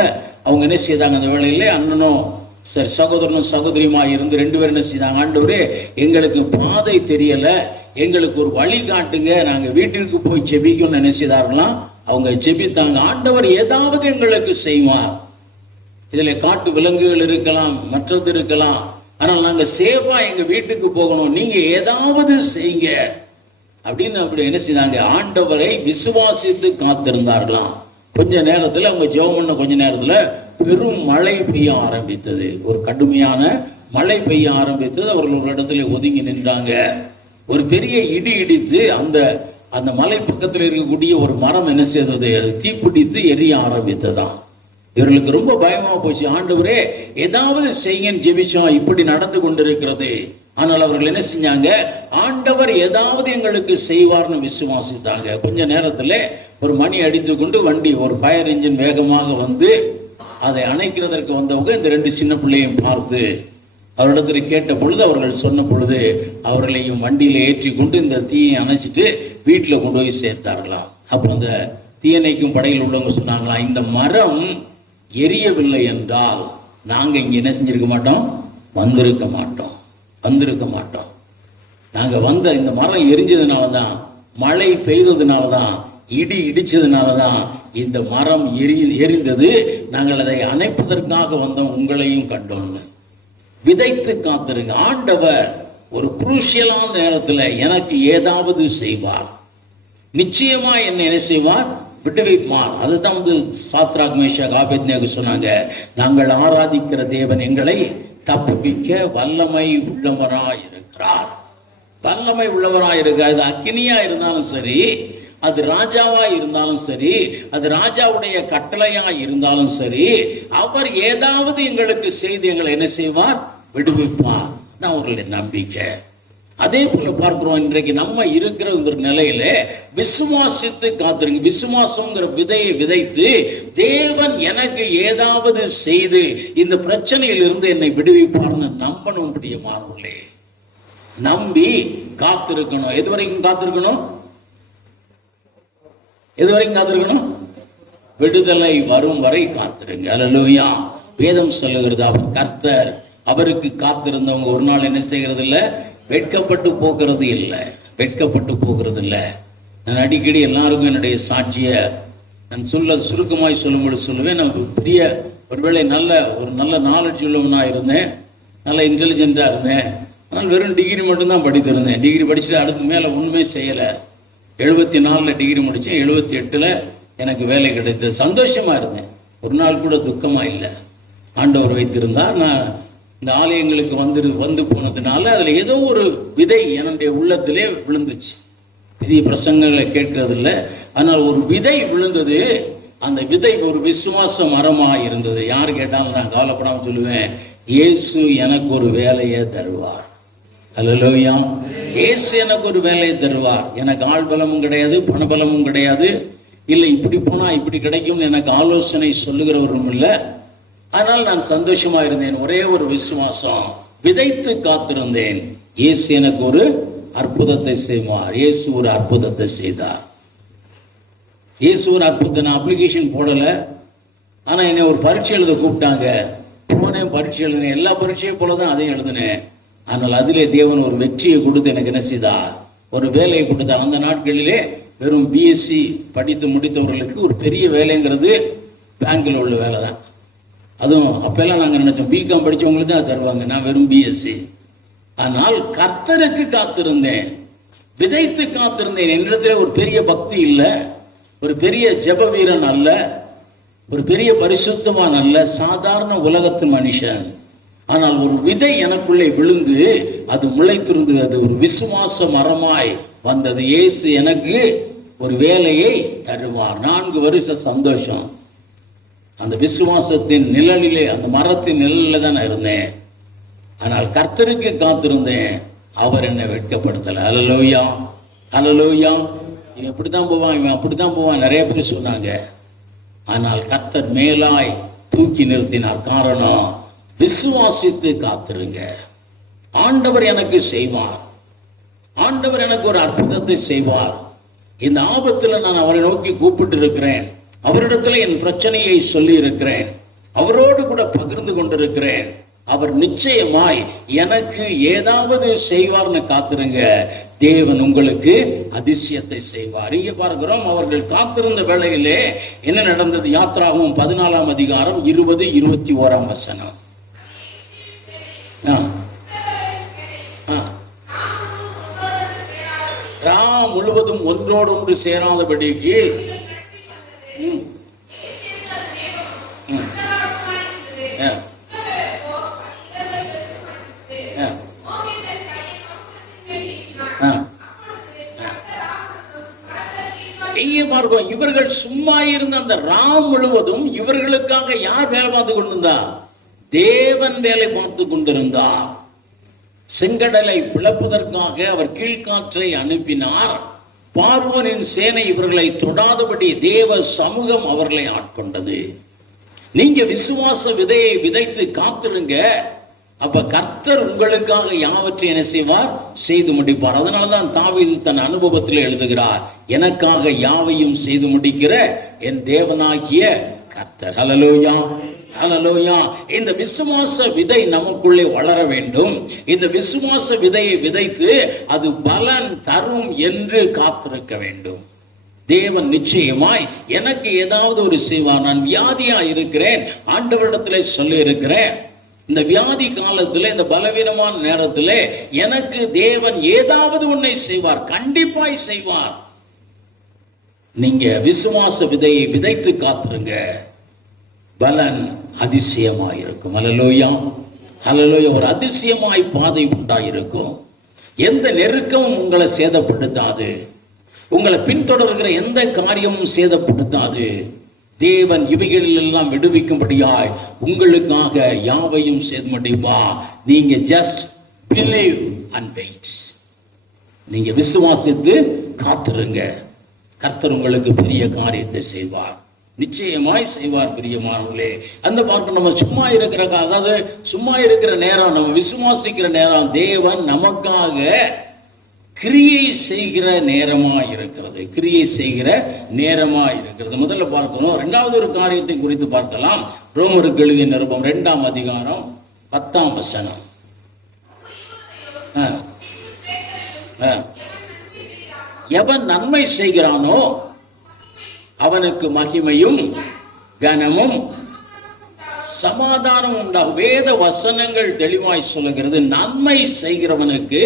அவங்க என்ன செய்தாங்க? அந்த வேளையிலே அண்ணனும் சரி சகோதரனும் சகோதரியுமா இருந்து 2 பேரும் என்ன செய்தாங்க? ஆண்டவரே, எங்களுக்கு பாதை தெரியல, எங்களுக்கு ஒரு வழி காட்டுங்க, நாங்க வீட்டிற்கு போய் ஜெபிக்கணும்னு என்ன செய்தார்களாம்? அவங்க ஜெபித்தாங்க. ஆண்டவர் ஏதாவது எங்களுக்கு செய்வார். இதுல காட்டு விலங்குகள் இருக்கலாம், மற்றது இருக்கலாம், ஆனால் நாங்க சேஃபா எங்க வீட்டுக்கு போகணும், நீங்க ஏதாவது செய்யுங்க அப்படின்னு அப்படி என்ன செய்தாங்க? ஆண்டவரை விசுவாசித்து காத்திருந்தார்களாம். கொஞ்ச நேரத்துல அவங்க ஜெபம் பண்ண கொஞ்ச நேரத்துல பெரும் மழை பெய்ய ஆரம்பித்தது. ஒரு கடுமையான மழை பெய்ய ஆரம்பித்தது. அவர்கள் ஒரு இடத்துல ஒதுங்கி நின்றாங்க. ஒரு பெரிய இடி இடித்து அந்த மலை பக்கத்தில் இருக்கக்கூடிய ஒரு மரம் என்ன செய்தது? அது தீப்பிடித்து எரிய ஆரம்பித்ததாம். இவர்களுக்கு ரொம்ப பயமா போச்சு. ஆண்டவரே ஏதாவது செய்யுங்கன்னு ஜெபிச்சோம், இப்படி நடந்து கொண்டிருக்கிறது. ஆனால் அவர்கள் என்ன செஞ்சாங்க? ஆண்டவர் ஏதாவது எங்களுக்கு செய்வார்னு விசுவாசித்தாங்க. கொஞ்ச நேரத்துல ஒரு மணி அடித்து கொண்டு வண்டி, ஒரு ஃபயர் இன்ஜின் வேகமாக வந்து அதை அணைக்கிறதற்கு வந்தவங்க இந்த 2 சின்ன பிள்ளையும் பார்த்து அவரிடத்தில் கேட்ட பொழுது அவர்கள் சொன்ன பொழுது அவர்களையும் வண்டியில ஏற்றி கொண்டு இந்த தீயை அணைச்சிட்டு வீட்டுல கொண்டு போய் சேர்த்தார்களாம். அப்ப அந்த தீயணைக்கும் படையில் உள்ளவங்க சொன்னாங்களா, இந்த மரம் எரியவில்லை என்றால் நாங்க இங்க என்ன செஞ்சிருக்க மாட்டோம், வந்திருக்க மாட்டோம். நாங்க வந்த இந்த மரம் எரிஞ்சதுனாலதான், மழை பெய்ததுனாலதான், இடி இடிச்சதுனாலதான் இந்த மரம் எரிந்தது. நாங்கள் அதை அணைப்பதற்காக வந்தோம், உங்களையும் கண்டோம்னு. விதைத்து காத்திருங்க. ஆண்டவர் ஒரு குரூஷியலான நேரத்துல எனக்கு ஏதாவது செய்வார், நிச்சயமா என்ன செய்வார், விடுவிப்பார். அதுதான் சாத்ராக் மேஷாக் ஆபேத்நேகோ சொன்னாங்க, நாங்கள் ஆராதிக்கிற தேவன் எங்களை தப்புவிக்க வல்லமை உள்ளவராயிருக்கிறார். வல்லமை உள்ளவராயிருக்கிறார். அது அக்கினியா இருந்தாலும் சரி, அது ராஜாவா இருந்தாலும் சரி, அது ராஜாவுடைய கட்டளையா இருந்தாலும் சரி, அவர் ஏதாவது எங்களுக்கு செய்து எங்களை என்ன செய்வார், விடுவிப்பார். தான் அவர்களுடைய நம்பிக்கை. அதே போல பார்க்கிறோம், இன்றைக்கு நம்ம இருக்கிற ஒரு நிலையில விசுவாசித்து காத்திருங்க. விசுவாசம்ங்கிற விதையை விதைத்து தேவன் எனக்கு ஏதாவது செய்து இந்த பிரச்சனையிலிருந்து என்னை விடுவிப்பார்னு நம்பணும். பிரியமானவர்களே, நம்பி காத்திருக்கணும். எதுவரைக்கும் காத்திருக்கணும்? விடுதலை வரும் வரை காத்திருங்க. அல்லேலூயா. வேதம் சொல்லுகிறது, அவர் கர்த்தர், அவருக்கு காத்திருந்தவங்க ஒரு நாள் என்ன செய்கிறது இல்லை, வெட்கப்பட்டு போகிறது இல்லை. நான் அடிக்கடி எல்லாருக்கும் என்னுடைய சாட்சிய நான் சுருக்கமாய் சொல்லும்போது சொல்லுவேன். நான் பெரிய ஒருவேளை ஒரு நல்ல நாலேஜ் உள்ளவனா இருந்தேன், நல்ல இன்டெலிஜென்டா இருந்தேன். ஆனால் வெறும் டிகிரி மட்டும்தான் படித்திருந்தேன். டிகிரி படிச்சுட்டு அடுத்து மேல ஒண்ணுமே செய்யலை. 74 டிகிரி முடிச்சேன். 78 எனக்கு வேலை கிடைத்தது. சந்தோஷமா இருந்தேன், ஒரு நாள் கூட துக்கமா இல்லை. ஆண்டவர் வைத்திருந்தார். நான் இந்த ஆலயங்களுக்கு வந்து போனதுனால அதுல ஏதோ ஒரு விதை என்னுடைய உள்ளத்திலே விழுந்துச்சு. பெரிய பிரசங்களை கேட்கறது இல்லை, ஆனால் ஒரு விதை விழுந்தது. அந்த விதை ஒரு விசுவாச மரமா இருந்தது. யார் கேட்டாலும் நான் கவலைப்படாம சொல்லுவேன், இயேசு எனக்கு ஒரு வேலையை தருவார். அல்லேலூயா. இயேசு எனக்கு ஒரு வேலையை தருவார். எனக்கு ஆள் பலமும் கிடையாது, பணபலமும் கிடையாது, இல்லை இப்படி போனா இப்படி கிடைக்கும் எனக்கு ஆலோசனை சொல்லுகிறவரும் இல்லை. ஆனால் நான் சந்தோஷமா இருந்தேன். ஒரே ஒரு விசுவாசம், விதைத்து காத்திருந்தேன். இயேசு எனக்கு ஒரு அற்புதத்தை செய்வார். இயேசு ஒரு அற்புதத்தை செய்தார். இயேசு ஒரு அற்புதத்தை. நான் அப்ளிகேஷன் போடல, ஆனா என்னை ஒரு பரீட்சை எழுத கூப்பிட்டாங்க. போனேன், பரீட்சை எழுதினேன். எல்லா பரீட்சையை போலதான் அதையும் எழுதினேன். ஆனால் அதிலே தேவன் ஒரு வெற்றியை கொடுத்து எனக்கு என்ன செய்தார், ஒரு வேலையை கொடுத்தார். அந்த நாட்களிலே வெறும் பிஎஸ்சி படித்து முடித்தவர்களுக்கு ஒரு பெரிய வேலைங்கிறது பேங்கில் உள்ள வேலை தான். அதுவும் அப்பெல்லாம் நாங்கள் நினைச்சோம் பிகாம் படித்தவங்களுக்கு தான் தருவாங்க. நான் வெறும் பிஎஸ்சி. ஆனால் கர்த்தருக்கு காத்திருந்தேன், விதைத்து காத்திருந்தேன். என்னிடத்துல ஒரு பெரிய பக்தி இல்லை, ஒரு பெரிய ஜெப வீரன் அல்ல, ஒரு பெரிய பரிசுத்தவான் அல்ல, சாதாரண உலகத்து மனுஷன். ஆனால் ஒரு விதை எனக்குள்ளே விழுந்து அது முளைத்திருந்து அது ஒரு விசுவாச மரமாய் வந்தது. இயேசு எனக்கு ஒரு வேலையை தருவார். 4 வருஷ சந்தோஷம். அந்த விசுவாசத்தின் நிழலிலே, அந்த மரத்தின் நிழலில தான் நான் இருந்தேன். ஆனால் கர்த்தருக்கு காத்திருந்தேன், அவர் என்னை வெட்கப்படுத்தல. அல்லேலூயா, அல்லேலூயா. இவன் இப்படித்தான் போவான், இவன் அப்படித்தான் போவான், நிறைய பேர் சொன்னாங்க. ஆனால் கர்த்தர் மேலாய் தூக்கி நிறுத்தினார். காரணம், விசுவாசித்து காத்திருங்க. ஆண்டவர் எனக்கு செய்வார், ஆண்டவர் எனக்கு ஒரு அற்புதத்தை செய்வார். இந்த ஆபத்துல நான் அவரை நோக்கி கூப்பிட்டு இருக்கிறேன், அவரிடத்துல என் பிரச்சனையை சொல்லி இருக்கிறேன், அவரோடு கூட பகிர்ந்து கொண்டிருக்கிறேன். அவர் நிச்சயமாய் எனக்கு ஏதாவது செய்வார்னு காத்திருங்க. தேவன் உங்களுக்கு அதிசயத்தை செய்வார். இங்க பார்க்கிறோம், அவர்கள் காத்திருந்த வேளையிலே என்ன நடந்தது? யாத்ராகமம் 14ஆம் அதிகாரம் 20, 21ஆம் வசனம். முழுவதும் ஒன்றோடு ஒன்று சேராதபடிக்கு இங்கே பார்க்கிறோம், இவர்கள் சும்மா இருந்த அந்த ராம் முழுவதும் இவர்களுக்காக யார் வேலை பார்த்து கொண்டிருந்தா? தேவன் வேலை பார்த்து கொண்டிருந்தார். செங்கடலை பிளப்பதற்காக அவர் கீழ்காற்றை அனுப்பினார். பார்வோனின் சேனை இவர்களை தொடாதபடி தேவ சமூகம் அவர்களை ஆட்கொண்டது. நீங்க விசுவாச விதையை விதைத்து காத்துருங்க. அப்ப கர்த்தர் உங்களுக்காக யாவற்றை என்ன செய்வார்? செய்து முடிப்பார். அதனாலதான் தாவீது தன் அனுபவத்தில் எழுதுகிறார், எனக்காக யாவையும் செய்து முடிக்கிற என் தேவனாகிய கர்த்தர். ஹல்லேலூயா, ஹல்லேலூயா. இந்த விசுவாச விதை நமக்குள்ளே வளர வேண்டும். இந்த விசுவாச விதையை விதைத்து அது பலன் தரும் என்று காத்திருக்க வேண்டும். தேவன் நிச்சயமாய் எனக்கு ஏதாவது ஒரு செய்வார். நான் வியாதியா இருக்கிறேன், ஆண்டவரிடத்திலே சொல்லி இருக்கிறேன், இந்த வியாதி காலத்துல, இந்த பலவீனமான நேரத்துல எனக்கு தேவன் ஏதாவது ஒன்றை செய்வார், கண்டிப்பாய் செய்வார். நீங்க விசுவாச விதையை விதைத்து காத்துருங்க, பலன் அதிசயமாய் இருக்கும். ஹல்லேலூயா, ஹல்லேலூயா. ஒரு அதிசயமாய் பாதை உண்டாயிருக்கும். எந்த நெருக்கமும் உங்களை சேதப்படுத்தாது, உங்களை பின்தொடர்கிற எந்த காரியமும் சேதப்படுத்தாது. தேவன் இவைகளில் எல்லாம் விடுவிக்கும்படியாய் உங்களுக்காக யாவையும் செய்து முடிப்பார். நீங்க ஜஸ்ட் பிலீவ் அண்ட் வெயிட். நீங்க விசுவாசித்து காத்திருங்க. கர்த்தர் உங்களுக்கு பெரிய காரியத்தை செய்வார், நிச்சயமாய் செய்வார். பிரியமானவர்களே, அந்த பார்க்க நம்ம சும்மா இருக்கிற, அதாவது சும்மா இருக்கிற நேரம், நம்ம விசுவாசிக்கிற நேரம் தேவன் நமக்காக கிரியை செய்கிற நேரமா இருக்கிறது. கிரியை செய்கிற நேரமா இருக்கிறது. முதல்ல பார்க்கணும். இரண்டாவது ஒரு காரியத்தை குறித்து பார்க்கலாம். ரோமருக்கு எழுதிய நிருபம் 2ஆம் அதிகாரம் 10ஆம் வசனம். எவன் நன்மை செய்கிறானோ அவனுக்கு மகிமையும் கனமும் சமாதானம் உண்டாகும். வேத வசனங்கள் தெளிவாய் சொல்லுகிறது, நன்மை செய்கிறவனுக்கு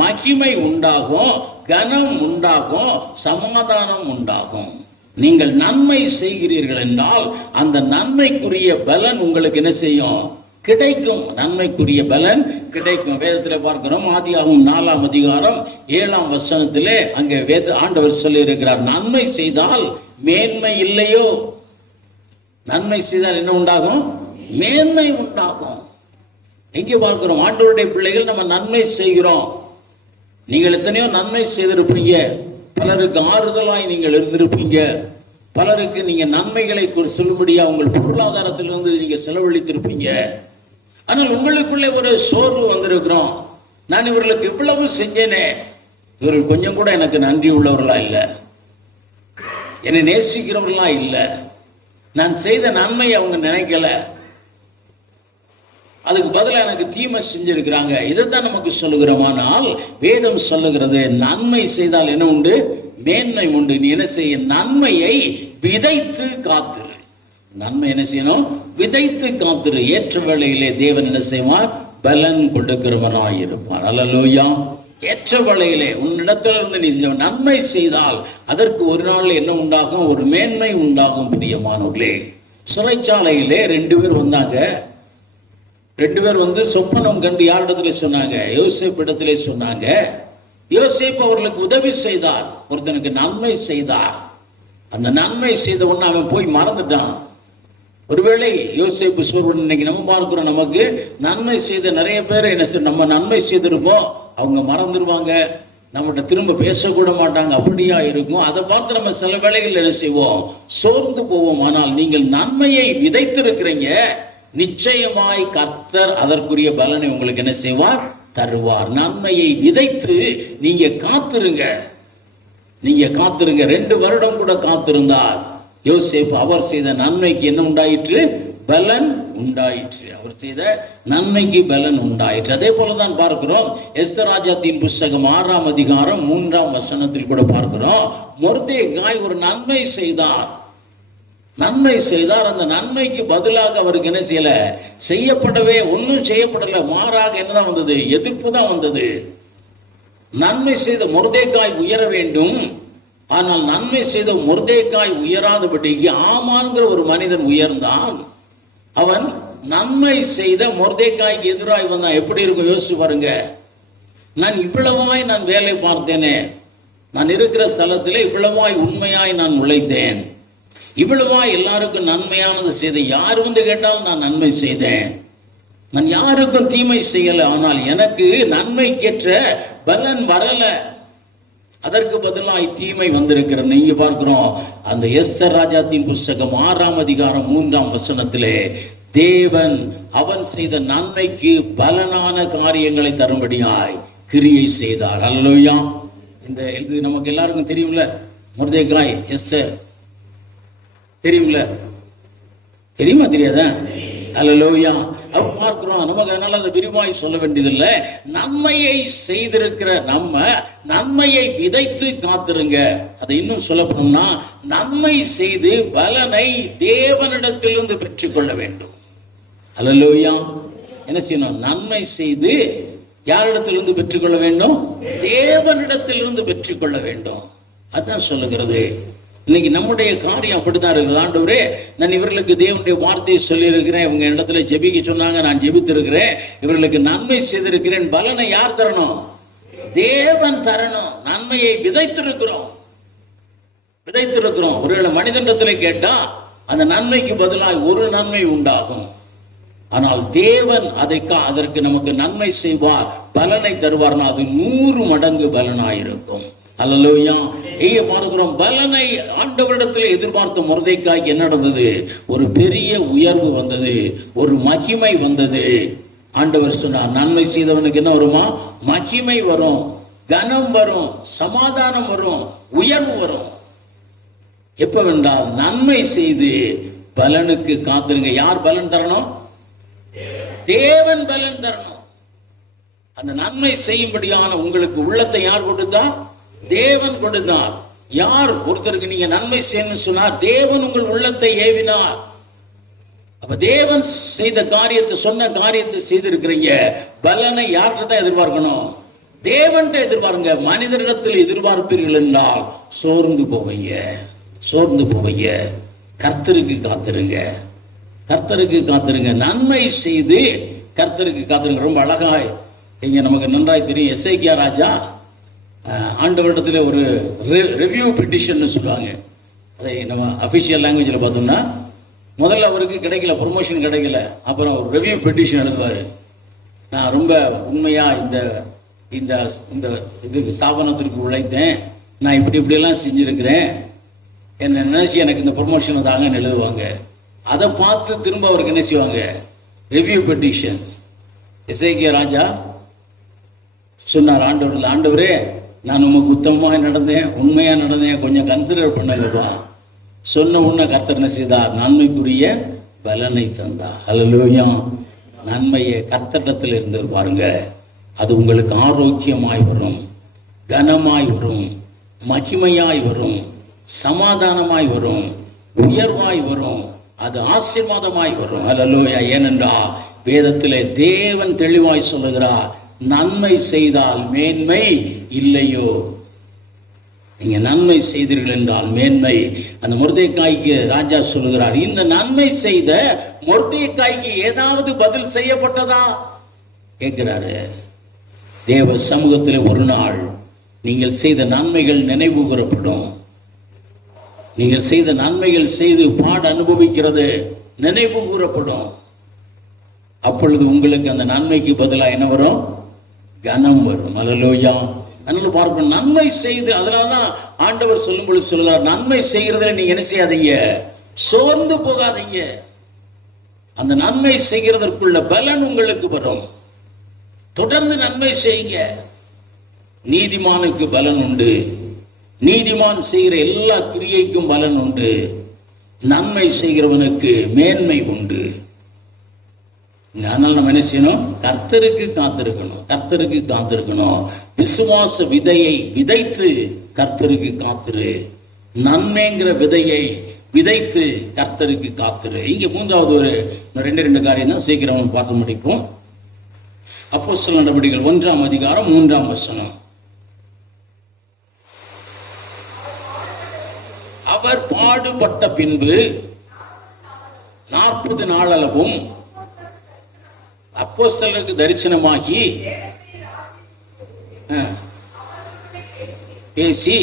மகிமை உண்டாகும், கனம் உண்டாகும், சமாதானம் உண்டாகும். நீங்கள் நன்மை செய்கிறீர்கள் என்றால் அந்த நன்மைக்குரிய பலன் உங்களுக்கு என்ன செய்யும்? கிடைக்கும். நன்மைக்குரிய பலன் கிடைக்கும். வேதத்தில் பார்க்கிறோம், ஆதியாகமம் 4ஆம் அதிகாரம் 7ஆம் வசனத்திலே அங்கே வேத ஆண்டவர் சொல்லி இருக்கிறார், நன்மை செய்தால் மேன்மை இல்லையோ? நன்மை செய்தால் என்ன உண்டாகும்? மேன்மை உண்டாகும். எங்கே பார்க்கிறோம்? ஆண்டவருடைய பிள்ளைகள் நம்ம நன்மை செய்கிறோம். நீங்கள் எத்தனையோ நன்மை செய்திருப்பீங்க, பலருக்கு ஆறுதலாய் நீங்கள் இருந்திருப்பீங்க, பலருக்கு நீங்க நன்மைகளை சொல்லும்படியா உங்கள் பொருளாதாரத்திலிருந்து நீங்க செலவழித்திருப்பீங்க. ஆனால் உங்களுக்குள்ளே ஒரு சோர்வு வந்திருக்கிறோம். நான் இவர்களுக்கு இவ்வளவு செஞ்சேனே, இவர்கள் கொஞ்சம் கூட எனக்கு நன்றி உள்ளவர்களா இல்ல, என்னை நேசிக்கிறவர்களா இல்ல, நான் செய்த நன்மை அவங்க நினைக்கல, அதுக்கு பதிலாக எனக்கு தீமை செஞ்சிருக்கிறாங்க. இதைத்தான் நமக்கு சொல்லுகிறோம். ஆனால் வேதம் சொல்லுகிறது, நன்மை செய்தால் என்ன உண்டு? மேன்மை உண்டு. நீ என்ன செய்ய? நன்மையை விதைத்து காத்திரு. நன்மை என்ன செய்யணும்? விதைத்து காத்திரு. ஏற்ற வேளையிலே தேவன் என்ன செய்வார்? பலன் கொடுக்கிறவனாய் இருப்பார். அல்லேலூயா. ஏற்ற வேளையிலே உன்னிடத்திலிருந்து நீ நன்மை செய்தால் அதற்கு ஒரு நாள் என்ன உண்டாகும்? ஒரு மேன்மை உண்டாகும். பிரியமானவர்களே, சிறைச்சாலையிலே 2 பேர் வந்தாங்க. 2 பேர் வந்து சொப்பனம் கண்டு யாரிடத்துல சொன்னாங்க? யோசேப்பு இடத்திலே சொன்னாங்க. யோசேப்பு அவர்களுக்கு உதவி செய்தார், ஒருத்தனுக்கு நன்மை செய்தார். அந்த நன்மை செய்த உடனே அவன் போய் மறந்துட்டான். ஒருவேளை யோசேப்பு சோர்வன் இன்னைக்கு நம்ம பார்க்கிறோம், நமக்கு நன்மை செய்த நிறைய பேர் என்ன செய்ய, நம்ம நன்மை செய்திருப்போம், அவங்க மறந்துடுவாங்க, நம்மகிட்ட திரும்ப பேசக்கூட மாட்டாங்க, அப்படியா இருக்கும். அதை பார்த்து நம்ம சில வேளைகள் என்ன செய்வோம்? சோர்ந்து போவோம். ஆனால் நீங்கள் நன்மையை விதைத்திருக்கிறீங்க, நிச்சயமாய் கர்த்தர் அதற்குரிய பலனை உங்களுக்கு என்ன செய்வார்? தருவார். நன்மையை விதைத்து நீங்க காத்திருங்க. நீங்க காத்திருங்க. 2 வருடம் கூட காத்திருந்தார் யோசேப்பு. அவர் செய்த நன்மைக்கு என்ன உண்டாயிற்று? பலன் உண்டாயிற்று. அவர் செய்த நன்மைக்கு பலன் உண்டாயிற்று. அதே போலதான் பார்க்கிறோம், எஸ்தர் ராஜாத்தின் புஸ்தகம் 6ஆம் அதிகாரம் 3ஆம் வசனத்தில் கூட பார்க்கிறோம், மொர்தெகாய் ஒரு நன்மை செய்தார். நன்மை செய்தார். அந்த நன்மைக்கு பதிலாக அவருக்கு என்ன செய்யல? செய்யப்படவே ஒன்றும் செய்யப்படல. மாறாக என்னதான் வந்தது? எதிர்ப்பு தான் வந்தது. நன்மை செய்த மொர்தெகாய் உயர வேண்டும். ஆனால் நன்மை செய்த மொர்தெகாய் உயராதபடிக்கு ஆமான்கிற ஒரு மனிதன் உயர்ந்தான். அவன் நன்மை செய்த மொர்தெகாய்க்கு எதிராய் வந்தான். எப்படி இருக்கும் யோசிச்சு பாருங்க. நான் இவ்வளவாய் நான் வேலை பார்த்தேனே, நான் இருக்கிற ஸ்தலத்திலே இவ்வளவாய் உண்மையாய் நான் உழைத்தேன், இவ்வளவாய் எல்லாருக்கும் நன்மையானது செய்தேன், யார் வந்து கேட்டாலும் நான் நன்மை செய்தேன், நான் யாருக்கும் தீமை செய்யல, ஆனால் எனக்கு நன்மைக்கேற்ற பலன் வரல, அதற்கு பதிலாக தீமை வந்திருக்கிற. நீங்க பார்க்கிறோம், அந்த எஸ்தர் ராஜாத்தின் புஸ்தகம் 6ஆம் அதிகாரம் 3ஆம் வசனத்திலே தேவன் அவன் செய்த நன்மைக்கு பலனான காரியங்களை தரும்படியாய் கிரியை செய்தார். அல்லேலூயா. இது நமக்கு எல்லாருக்கும் தெரியும்ல, மொர்தெகாய் எஸ்தர் தெரியும்ல, தெரியுமா தெரியாதா? அல்லேலூயா. அப்ப பார்க்கிறோம், நமக்கு அதனால அதை விரிவாய் சொல்ல வேண்டியதில்லை. நன்மையை செய்திருக்கிற நம்ம நன்மையை விதைத்து காத்திருங்க. அதை இன்னும் சொல்ல போனோம்னா, நன்மை செய்து பலனை தேவனிடத்திலிருந்து பெற்றுக்கொள்ள வேண்டும். அல்லேலூயா. என்ன செய்யணும்? நன்மை செய்து யாரிடத்திலிருந்து பெற்றுக்கொள்ள வேண்டும்? தேவனிடத்திலிருந்து பெற்றுக்கொள்ள வேண்டும். அதான் சொல்லுகிறது. இன்னைக்கு நம்முடைய காரியம் அப்படித்தான் இருக்குது. ஆண்டவரே, நான் இவர்களுக்கு தேவனுடைய வார்த்தையை சொல்லி இருக்கிறேன், இவங்க இடத்துல ஜெபிக்க சொன்னாங்க, நான் ஜெபித்திருக்கிறேன், இவர்களுக்கு நன்மை செய்திருக்கிறேன். பலனை யார் தரணும்? தேவன் தரணும். நன்மையை விதைத்திருக்கிறோம். ஒருவேளை மனிதனிடத்துல கேட்டா அந்த நன்மைக்கு பதிலாக ஒரு நன்மை உண்டாகும். ஆனால் தேவன் அதற்கு நமக்கு நன்மை செய்வார், பலனை தருவார்னா அது 100 மடங்கு பலனாயிருக்கும். அல்லேலூயா. இங்க பார்க்கிறோம், பலனை ஆண்டவரிடத்தில் எதிர்பார்த்த மொர்தெகாய்க்கு என்ன நடந்தது? ஒரு பெரிய உயர்வு வந்தது, ஒரு மகிமை வந்தது. ஆண்டவர் சொன்னார், நன்மை செய்தவனுக்கு என்ன வருமா? மகிமை வரும், கனம் வரும், சமாதானம் வரும், உயர்வு வரும். எப்பவென்றால் நன்மை செய்து பலனுக்கு காத்திருங்க. யார் பலன் தரணும்? தேவன் பலன் தரணும். அந்த நன்மை செய்யும்படியான உங்களுக்கு உள்ளத்தை யார் கொடுத்தா? தேவன் கொடுத்தார். யார் ஒருத்தருக்கு நீங்க நன்மை செய்யணும்னு சொன்னார், தேவன் உங்கள் உள்ளத்தை ஏவினார். அப்ப தேவன் செய்த காரியத்தை, சொன்ன காரியத்தை செய்திருக்கிறீங்க. பலனை யார்கிட்ட தான் எதிர்பார்க்கணும்? தேவன்கிட்ட எதிர்பாருங்க. மனிதரிடத்தில் எதிர்பார்ப்பீர்கள் என்றால் சோர்ந்து போவீங்க. கர்த்தருக்கு காத்திருங்க. நன்மை செய்து கர்த்தருக்கு காத்திருங்க. ரொம்ப அழகாய் இங்க நமக்கு நன்றாய் தெரியும். எசேக்கியா ராஜா ஆண்டவரிடத்துல ஒரு ரிவ்யூ பெட்டிஷன் சொல்லுவாங்க. அதை நம்ம அபிஷியல் லாங்குவேஜில் பார்த்தோம்னா, முதல்ல அவருக்கு கிடைக்கல, ப்ரொமோஷன் கிடைக்கல. அப்புறம் ஒரு ரிவ்யூ பெட்டிஷன் எழுதுவார். நான் ரொம்ப உண்மையா இந்த ஸ்தாபனத்திற்கு உழைத்தேன், நான் இப்படியெல்லாம் செஞ்சிருக்கிறேன், என்ன நினைச்சு எனக்கு இந்த ப்ரொமோஷன் தாங்க எழுதுவாங்க. அதை பார்த்து திரும்ப அவருக்கு என்ன செய்வாங்க? Review petition. எசேக்கியா ராஜா சொன்னார் ஆண்டவரே, நான் உமக்கு உத்தமமாக நடந்தேன், உண்மையா நடந்தேன், கொஞ்சம் கன்சிடர் பண்ணுங்கப்பா. சொன்ன உடனே கர்த்தர் என்ன செய்தார்? நன்மைக்குரிய பலனை தந்தார். அல்லேலூயா. நன்மையை கர்த்தரிடத்தில் இருந்து பாருங்க, அது உங்களுக்கு ஆரோக்கியமாய் வரும், கனமாய் வரும், மகிமையாய் வரும், சமாதானமாய் வரும், உயர்வாய் வரும், அது ஆசீர்வாதமாய் வரும். அல்லேலூயா. ஏனென்றால் வேதத்திலே தேவன் தெளிவாய் சொல்லுகிறார், நன்மை செய்தால் மேன்மை இல்லையோ? நீங்க நன்மை செய்தீர்கள் என்றால் மேன்மை. அந்த மொர்தெகாய்க்கு ராஜா சொல்லுகிறார், இந்த நன்மை செய்த மொர்தெகாய்க்கு ஏதாவது பதில் செய்யப்பட்டதா கேட்கிறாரு. தேவ சமூகத்தில் ஒரு நாள் நீங்கள் செய்த நன்மைகள் நினைவு கூறப்படும். நீங்கள் செய்த நன்மைகள் செய்து பாட அனுபவிக்கிறது நினைவு கூறப்படும். அப்பொழுது உங்களுக்கு அந்த நன்மைக்கு பதிலாக என்ன வரும்? கனம் வரும். அல்லேலூயா. அதனால பார்க்கணும், நன்மை செய்து, அதனாலதான் ஆண்டவர் சொல்லும்போது சொல்லுகிறார், நன்மை செய்கிறதுல நீங்க என்ன செய்யாதீங்க? சோர்ந்து போகாதீங்க. அந்த நன்மை செய்கிறதற்குள்ள பலன் உங்களுக்கு வரும். தொடர்ந்து நன்மை செய்யுங்க. நீதிமானுக்கு பலன் உண்டு. நீதிமான் செய்கிற எல்லா கிரியைக்கும் பலன் உண்டு. நன்மை செய்கிறவனுக்கு மேன்மை உண்டு. அதனால நம்ம என்ன செய்யணும்? கர்த்தருக்கு காத்திருக்கணும். விசுவாச விதையை விதைத்து கர்த்தருக்கு காத்திரு. நன்மைங்கிற விதையை விதைத்து கர்த்தருக்கு காத்திரு. இங்க மூன்றாவது ஒரு 2 காரியம் தான் சீக்கிரம் பார்த்து முடிப்போம். அப்போஸ்தலர் நடவடிக்கைகள் 1ஆம் அதிகாரம் 3ஆம் வசனம். அவர் பாடுபட்ட பின்பு 40 நாளளவும் அப்போஸ்தலருக்கு தரிசனமாகி பேசி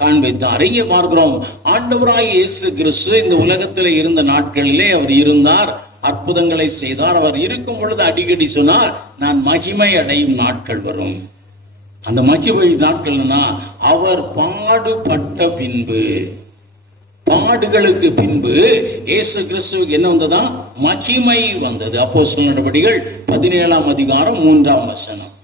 காண்பித்தார். இங்கே பார்க்கிறோம், ஆண்டவராய் இயேசு கிறிஸ்து இந்த உலகத்தில் இருந்த நாட்களிலே அவர் இருந்தார். அற்புதங்களை செய்தார். அவர் இருக்கும் பொழுது அடிக்கடி சொன்னார், நான் மகிமை அடையும் நாட்கள் வரும். அந்த மகிமை நாட்கள்னா அவர் பாடுபட்ட பின்பு, பாடுகளுக்கு பின்பு இயேசு கிறிஸ்துவுக்கு என்ன வந்ததா? மகிமை வந்தது. அப்போஸ்தலர் நடவடிக்கைகள் 17ஆம் அதிகாரம் 3ஆம் வசனம்.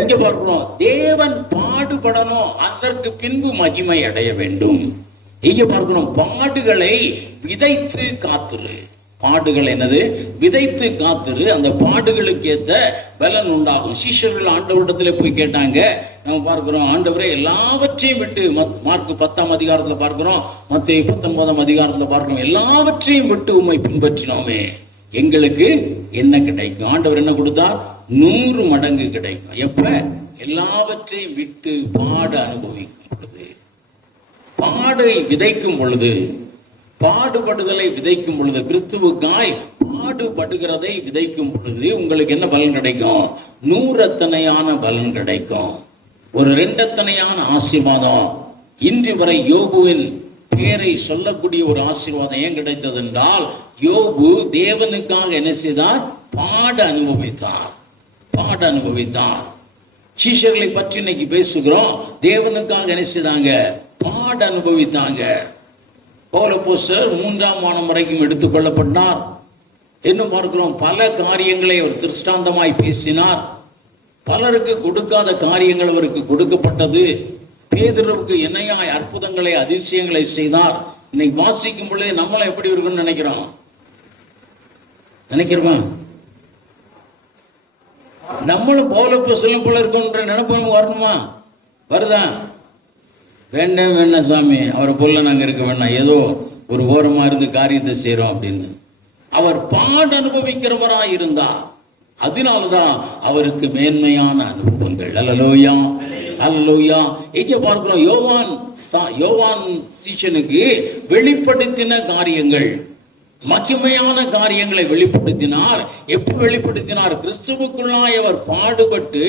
இங்க பார்க்கிறோம், தேவன் பாடுபடணும், அதற்கு பின்பு மகிமை அடைய வேண்டும். இங்க பார்க்கிறோம், பாடுகளை விதைத்து காத்துரு. பாடுகள் என்னது? விதைத்து காத்துரு. அந்த பாடுகளுக்கு ஏற்ற பலன் உண்டாகும். சீஷர்கள் ஆண்டவரிடத்துல போய் கேட்டாங்க. நம்ம பார்க்கிறோம், ஆண்டவரே எல்லாவற்றையும் விட்டு, மார்க் 10ஆம் அதிகாரத்துல பார்க்கிறோம், மத்தேயு 19ஆம் அதிகாரத்துல பார்க்கிறோம், எல்லாவற்றையும் விட்டு உம்மை பின்பற்றினோமே, எங்களுக்கு என்ன கிடைக்கும்? ஆண்டவர் என்ன கொடுத்தார்? 100 மடங்கு கிடைக்கும். எப்ப? எல்லாவற்றையும் விட்டு பாட அனுபவிக்கும் பொழுது, பாடை விதைக்கும் பொழுது, பாடுபடுதலை விதைக்கும் பொழுது, கிறிஸ்துவுக்காய் பாடுபடுகிறதை விதைக்கும் பொழுது உங்களுக்கு என்ன பலன் கிடைக்கும்? 100 பலன் கிடைக்கும். ஒரு 2 ஆசீர்வாதம். இன்று வரை யோபுவின் பேரை சொல்லக்கூடிய ஒரு ஆசீர்வாதம் ஏன் கிடைத்தது என்றால், யோபு தேவனுக்காக என்ன செய்தார்? பாட அனுபவித்தார். பாட அனுபவித்தார். சீஷர்களை பற்றி இன்னைக்கு பேசுகிறோம். தேவனுக்காக என்ன செய்தாங்க? பாட அனுபவித்தாங்க. பவுலப்போஸ்தலர் 3ஆம் வானம் வரைக்கும் எடுத்துக் கொள்ளப்பட்டார். இன்னும் பார்க்கிறோம், பல காரியங்களை அவர் திருஷ்டாந்தமாய் பேசினார். பலருக்கு கொடுக்காத காரியங்கள் அவருக்கு கொடுக்கப்பட்டது. பேதுருவுக்கு இணையாய் அற்புதங்களை, அதிசயங்களை செய்தார். இன்னைக்கு வாசிக்கும் பொழுது நம்மளும் எப்படி இருக்குன்னு நினைக்கிறோம்? நினைக்கிறோமா? நம்மளும் பவுலப்போஸ்தலன் போல இருக்கோன்ற நினைப்பு வரணுமா? வருதா? வேண்டாம் வேண்டாம் சாமி, அவரை போல நாங்க இருக்க வேண்டாம், ஏதோ ஒரு ஓரமா இருந்து காரியத்தை செய்யறோம் அப்படின்னு. அவர் பாட அனுபவிக்கிறவராய் இருந்தார். அதனாலதான் அவருக்கு மேன்மையான அனுபவங்கள். அல்லேலூயா, அல்லேலூயா. இங்க பார்க்கிறோம், யோவான் சீஷனுக்கு வெளிப்படுத்தின காரியங்கள், மகிமையான காரியங்களை வெளிப்படுத்தினார். எப்ப வெளிப்படுத்தினார்? கிறிஸ்துவுக்குள்ளாய் அவர் பாடுபட்டு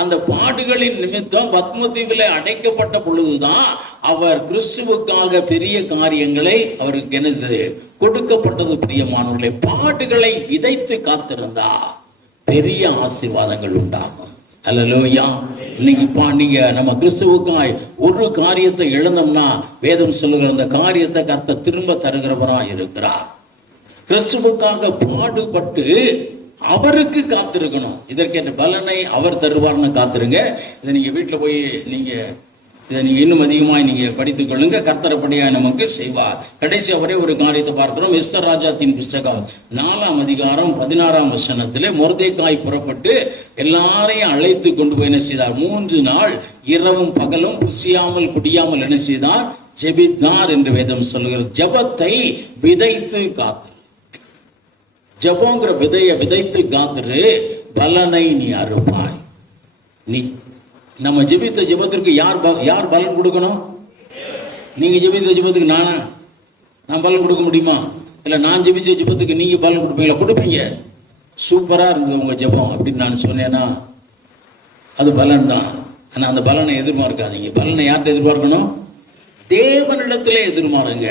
அந்த பாடுகளின் நிமித்தம் பத்மதீவிலே அடைக்கப்பட்ட பொழுதுதான் அவர் கிறிஸ்துவுக்காக பெரிய காரியங்களை அவருக்கு என்னது கொடுக்கப்பட்டது. பிரியமானவர்களே, பாடுகளை விதைத்து காத்திருந்தா பெரிய ஆசீர்வாதங்கள் உண்டாகும். அல்லேலூயா. இன்னைக்கு நீங்க நம்ம கிறிஸ்துவுக்காய் ஒரு காரியத்தை இழந்தோம்னா, வேதம் சொல்லுகிற அந்த காரியத்தை கர்த்தர் திரும்ப தருகிறவராய் இருக்கிறார். கிறிஸ்துவுக்காக பாடுபட்டு அவருக்கு காத்திருக்கணும். இதற்கேற்ற பலனை அவர் தருவார்னு காத்திருங்க. இதை நீங்க வீட்டுல போய் இதை நீங்க இன்னும் அதிகமாக நீங்க படித்துக் கொள்ளுங்க. கர்த்தரப்படியா நமக்கு செய்வார். கடைசி ஒரே ஒரு காரியத்தை பார்க்கிறோம். எஸ்தர் ராஜாத்தின் புஸ்தகம் 4ஆம் அதிகாரம் 16ஆம் வசனத்திலே மொர்தெக்காய் புறப்பட்டு எல்லாரையும் அழைத்து கொண்டு போய் என்ன செய்தார்? 3 நாள் இரவும் பகலும் புசியாமல் குடியாமல் என்ன செய்தார்? ஜெபித்தார் என்று வேதம் சொல்லுகிறது. ஜெபத்தை விதைத்து காத்து, ஜெபங்கிற விதையை விதைத்து காத்துரு, பலனை நீ அறுப்பாய். நீ நம்ம ஜெபித்த ஜெபத்திற்கு யார் பலன் கொடுக்கணும்? நீங்க ஜெபித்த ஜெபத்துக்கு நான் பலன் கொடுக்க முடியுமா? இல்ல நான் ஜெபிச்ச ஜெபத்துக்கு நீங்க பலன் கொடுப்பீங்களா? கொடுப்பீங்க. சூப்பரா இருந்தது உங்க ஜெபம் அப்படின்னு நான் சொன்னேன்னா அது பலன் தான். ஆனா அந்த பலனை எதிர்பார்க்காதீங்க. பலனை யார்கிட்ட எதிர்பார்க்கணும்? தேவனிடத்திலே எதிர்பாருங்க.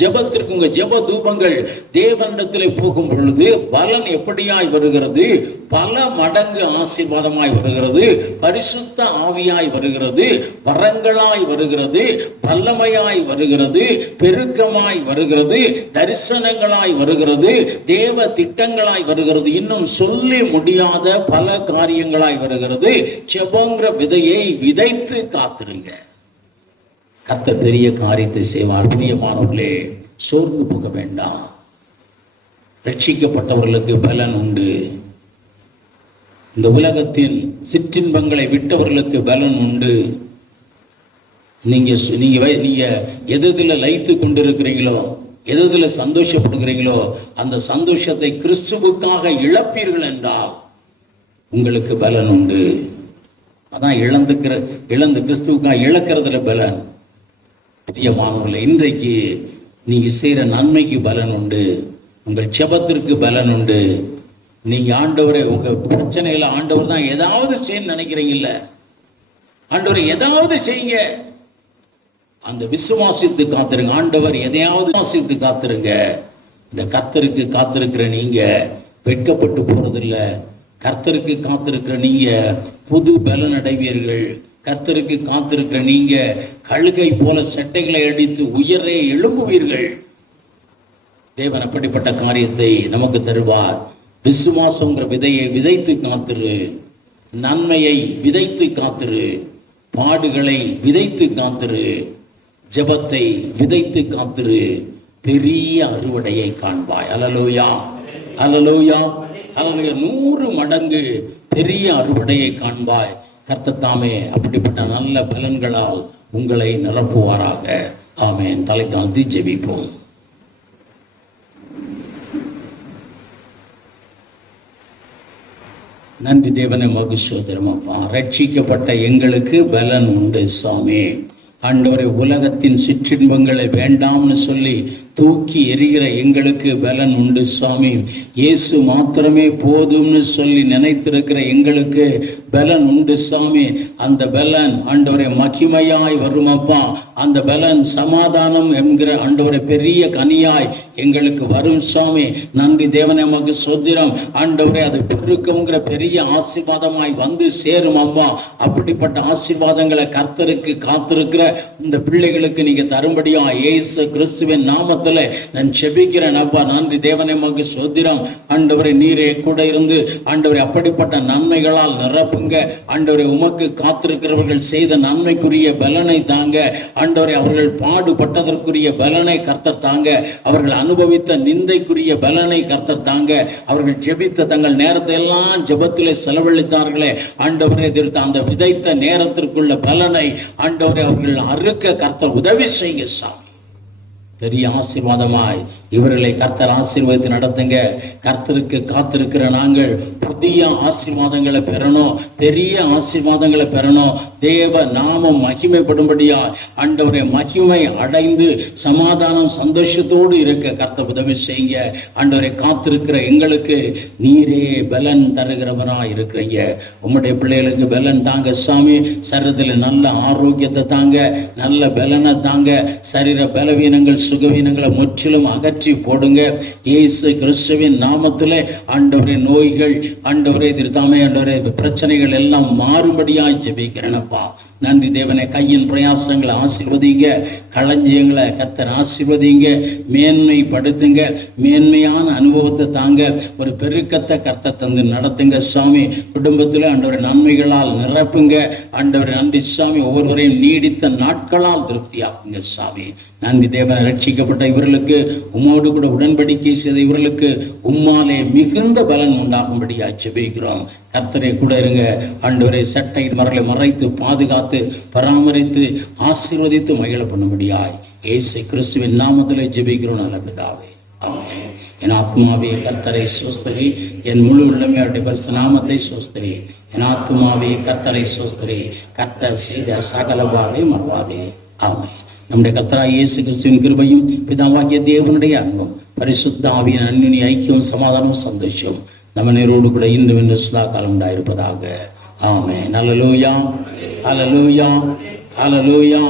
ஜெபத்திற்கு உங்க ஜெப தூபங்கள் தேவனிடத்திலே போகும் பொழுது பலன் எப்படியாய் வருகிறது? பல மடங்கு ஆசீர்வாதமாய் வருகிறது, பரிசுத்த ஆவியாய் வருகிறது, வரங்களாய் வருகிறது, வல்லமையாய் வருகிறது, பெருக்கமாய் வருகிறது, தரிசனங்களாய் வருகிறது, தேவ திட்டங்களாய் வருகிறது, இன்னும் சொல்லி முடியாத பல காரியங்களாய் வருகிறது. ஜெபங்கிற விதையை விதைத்து காத்திருங்க. கர்த்தர் பெரிய காரியத்தை செய்வார். பிரியமானவர்களே, சோர்ந்து போக வேண்டாம். ரட்சிக்கப்பட்டவர்களுக்கு பலன் உண்டு. இந்த உலகத்தின் சிற்றின்பங்களை விட்டவர்களுக்கு பலன் உண்டு. நீங்க எதுல லைத்து கொண்டிருக்கிறீங்களோ, எதுல சந்தோஷப்படுகிறீங்களோ, அந்த சந்தோஷத்தை கிறிஸ்துவுக்காக இழப்பீர்கள் என்றால் உங்களுக்கு பலன் உண்டு. அதான் இழந்து கிறிஸ்துவுக்காக இழக்கிறதுல பலன். பிரியமானவர்களே, இன்றைக்கு நீங்க செய்யற நன்மைக்கு பலன் உண்டு, உங்கள் ஜெபத்திற்கு பலன் உண்டு. நீங்க ஆண்டவரை உங்க பிரச்சனையில ஆண்டவர் தான் ஏதாவது செய்ய நினைக்கிறீங்கல்ல, ஆண்டவரை ஏதாவது செய்யுங்க. அந்த விசுவாசித்து காத்திருங்க. ஆண்டவர் எதையாவது விசுவாசித்து காத்திருங்க. இந்த கர்த்தருக்கு காத்திருக்கிற நீங்க வெட்கப்பட்டு போறதில்ல. கர்த்தருக்கு காத்திருக்கிற நீங்க புது பலன் அடைவீர்கள். கர்த்தருக்கு காத்திருக்கிற நீங்க கழுகை போல சட்டைகளை அடித்து உயரே எழும்புவீர்கள். தேவன் அப்படிப்பட்ட காரியத்தை நமக்கு தருவார். விசுவாசங்கிற விதையை விதைத்து காத்திரு, நன்மையை விதைத்து காத்திரு, பாடுகளை விதைத்து காத்திரு, ஜெபத்தை விதைத்து காத்திரு, பெரிய அறுவடையை காண்பாய். அல்லேலூயா, அல்லேலூயா, அல்லேலூயா. 100 மடங்கு பெரிய அறுவடையை காண்பாய். கர்த்தர் தாமே அப்படிப்பட்ட நல்ல பலன்களால் உங்களை நிரப்புவாராக. ஆமென். தலை தாழ்த்தி ஜெபிப்போம். நன்றி தேவனே, மகிழ்ச்சியோதரம் அப்பா. ரட்சிக்கப்பட்ட எங்களுக்கு பலன் உண்டு சுவாமி. ஆண்டவரை உலகத்தின் சிற்றின்பங்களை வேண்டாம்னு சொல்லி தூக்கி எறிகிற எங்களுக்கு பலன் உண்டு சுவாமி. இயேசு மாத்திரமே போதும்னு சொல்லி நினைத்திருக்கிற எங்களுக்கு பலன் உண்டு சுவாமி. அந்த பலன் ஆண்டவரை மகிமையாய் வருமப்பா. அந்த பலன் சமாதானம் என்கிற ஆண்டவரை பெரிய கனியாய் எங்களுக்கு வரும் சுவாமி. நன்றி தேவனே, நமக்கு சொத்திரம் ஆண்டவரை அது பெருக்கம்ங்கிற பெரிய ஆசீர்வாதமாய் வந்து சேரும் அம்மா. அப்படிப்பட்ட ஆசீர்வாதங்களை கர்த்தருக்கு காத்திருக்கிற இந்த பிள்ளைகளுக்கு நீங்க தரும்படியா இயேசு கிறிஸ்துவின் நாமத்தில் நான் செபிக்கிறேன் அப்பா. நன்றி தேவனே, மக்கு சோத்திரம் ஆண்டவரை. நீரே கூட இருந்து ஆண்டவரை அப்படிப்பட்ட நன்மைகளால் நிரப்புங்க ஆண்டவரை. உமக்கு காத்திருக்கிறவர்கள் செய்த நன்மைக்குரிய பலனை தாங்க ஆண்டவரை. அவர்கள் பாடுபட்டதற்குரிய பலனை கர்த்தர் தாங்க. அவர்கள் அனுபவித்த நிந்தைக்குரிய பலனை கர்த்தர் தாங்க. அவர்கள் ஜெபித்த தங்கள் நேரத்தை எல்லாம் ஜெபத்திலே செலவழித்தார்களே ஆண்டவரை, அந்த விதைத்த நேரத்திற்குள்ள பலனை ஆண்டவரை அவர்கள் அறுக்க கர்த்தர் உதவி செய்ய சாமி. பெரிய ஆசீர்வாதமாய் இவர்களை கர்த்தர் ஆசீர்வாதத்தை நடத்துங்க. கர்த்தருக்கு காத்திருக்கிற நாங்கள் புதிய ஆசீர்வாதங்களை பெறணும், பெரிய ஆசீர்வாதங்களை பெறணும். தேவ நாமம் மகிமைப்படும்படியா ஆண்டவரை மகிமை அடைந்து சமாதானம் சந்தோஷத்தோடு இருக்க கர்த்தர் உதவி செய்யுங்க ஆண்டவரை. காத்திருக்கிற எங்களுக்கு நீரே பலன் தருகிறவராக இருக்கிறீங்க. உம்முடைய பிள்ளைகளுக்கு பலன் தாங்க சாமி. சரீரத்தில் நல்ல ஆரோக்கியத்தை தாங்க, நல்ல பலனை தாங்க. சரீர பலவீனங்கள் சுகவீனங்களை முற்றிலும் அகற்றி போடுங்க இயேசு கிறிஸ்துவின் நாமத்திலே ஆண்டவரே. நோய்கள் ஆண்டவரே திருத்தாமே ஆண்டவரே பிரச்சனைகள் எல்லாம் மாறும்படியாய் ஜெபிக்கிறேனப்பா. நன்றி தேவனே. கையின் பிரயாசங்களை ஆசீர்வதிங்க, களஞ்சியங்களை கர்த்தர் ஆசீர்வதிங்க, மேன்மைப்படுத்துங்க, மேன்மையான அனுபவத்தை தாங்க, ஒரு பெருக்கத்தை கர்த்தர் தந்து நடத்துங்க சாமி. குடும்பத்தில் ஆண்டவரை நன்மைகளால் நிரப்புங்க ஆண்டவரை. நன்றி சாமி. ஒவ்வொருவரையும் நீடித்த நாட்களால் திருப்தியாக்குங்க சாமி. நன்றி தேவனை. ரட்சிக்கப்பட்ட இவர்களுக்கு உம்மோடு கூட உடன்படிக்கை செய்த இவர்களுக்கு உம்மாலே மிகுந்த பலன் உண்டாகும்படியா ஜெபிக்கிறோம். கர்த்தரை கூட இருங்க ஆண்டவரை. சட்டை மரலை மறைத்து பாதுகாத்து பராமரித்து ஆசீர்வதித்து மகிழ பண்ணும்படியாய் இயேசு கிறிஸ்துவின் நாமத்திலே ஜெபிக்கிறோம் நல்ல பிதாவே. ஆமென். என் ஆத்மாவே கர்த்தரை சோஸ்தரி, என் முழு உள்ளமே அவருடைய பரிசுத்த நாமத்தை சோஸ்தரி. என் ஆத்மாவே கர்த்தரை சோஸ்தரி, கர்த்தர் செய்த சகல வாழ்வை மறவாதே. ஆமென். நம்முடைய கர்த்தராகிய இயேசு கிறிஸ்துவின் கிருபையும் பிதாவாகிய தேவனுடைய அன்பும் பரிசுத்த ஆவியின் அன்பின் ஐக்கியம் சமாதானம் சந்தோஷம் நம்ம நேரோடு கூட இன்றும் இன்று சதா காலம் உண்டாயிருப்பதாக. ஆமென். அல்லேலூயா, அல்லேலூயா, அல்லேலூயா.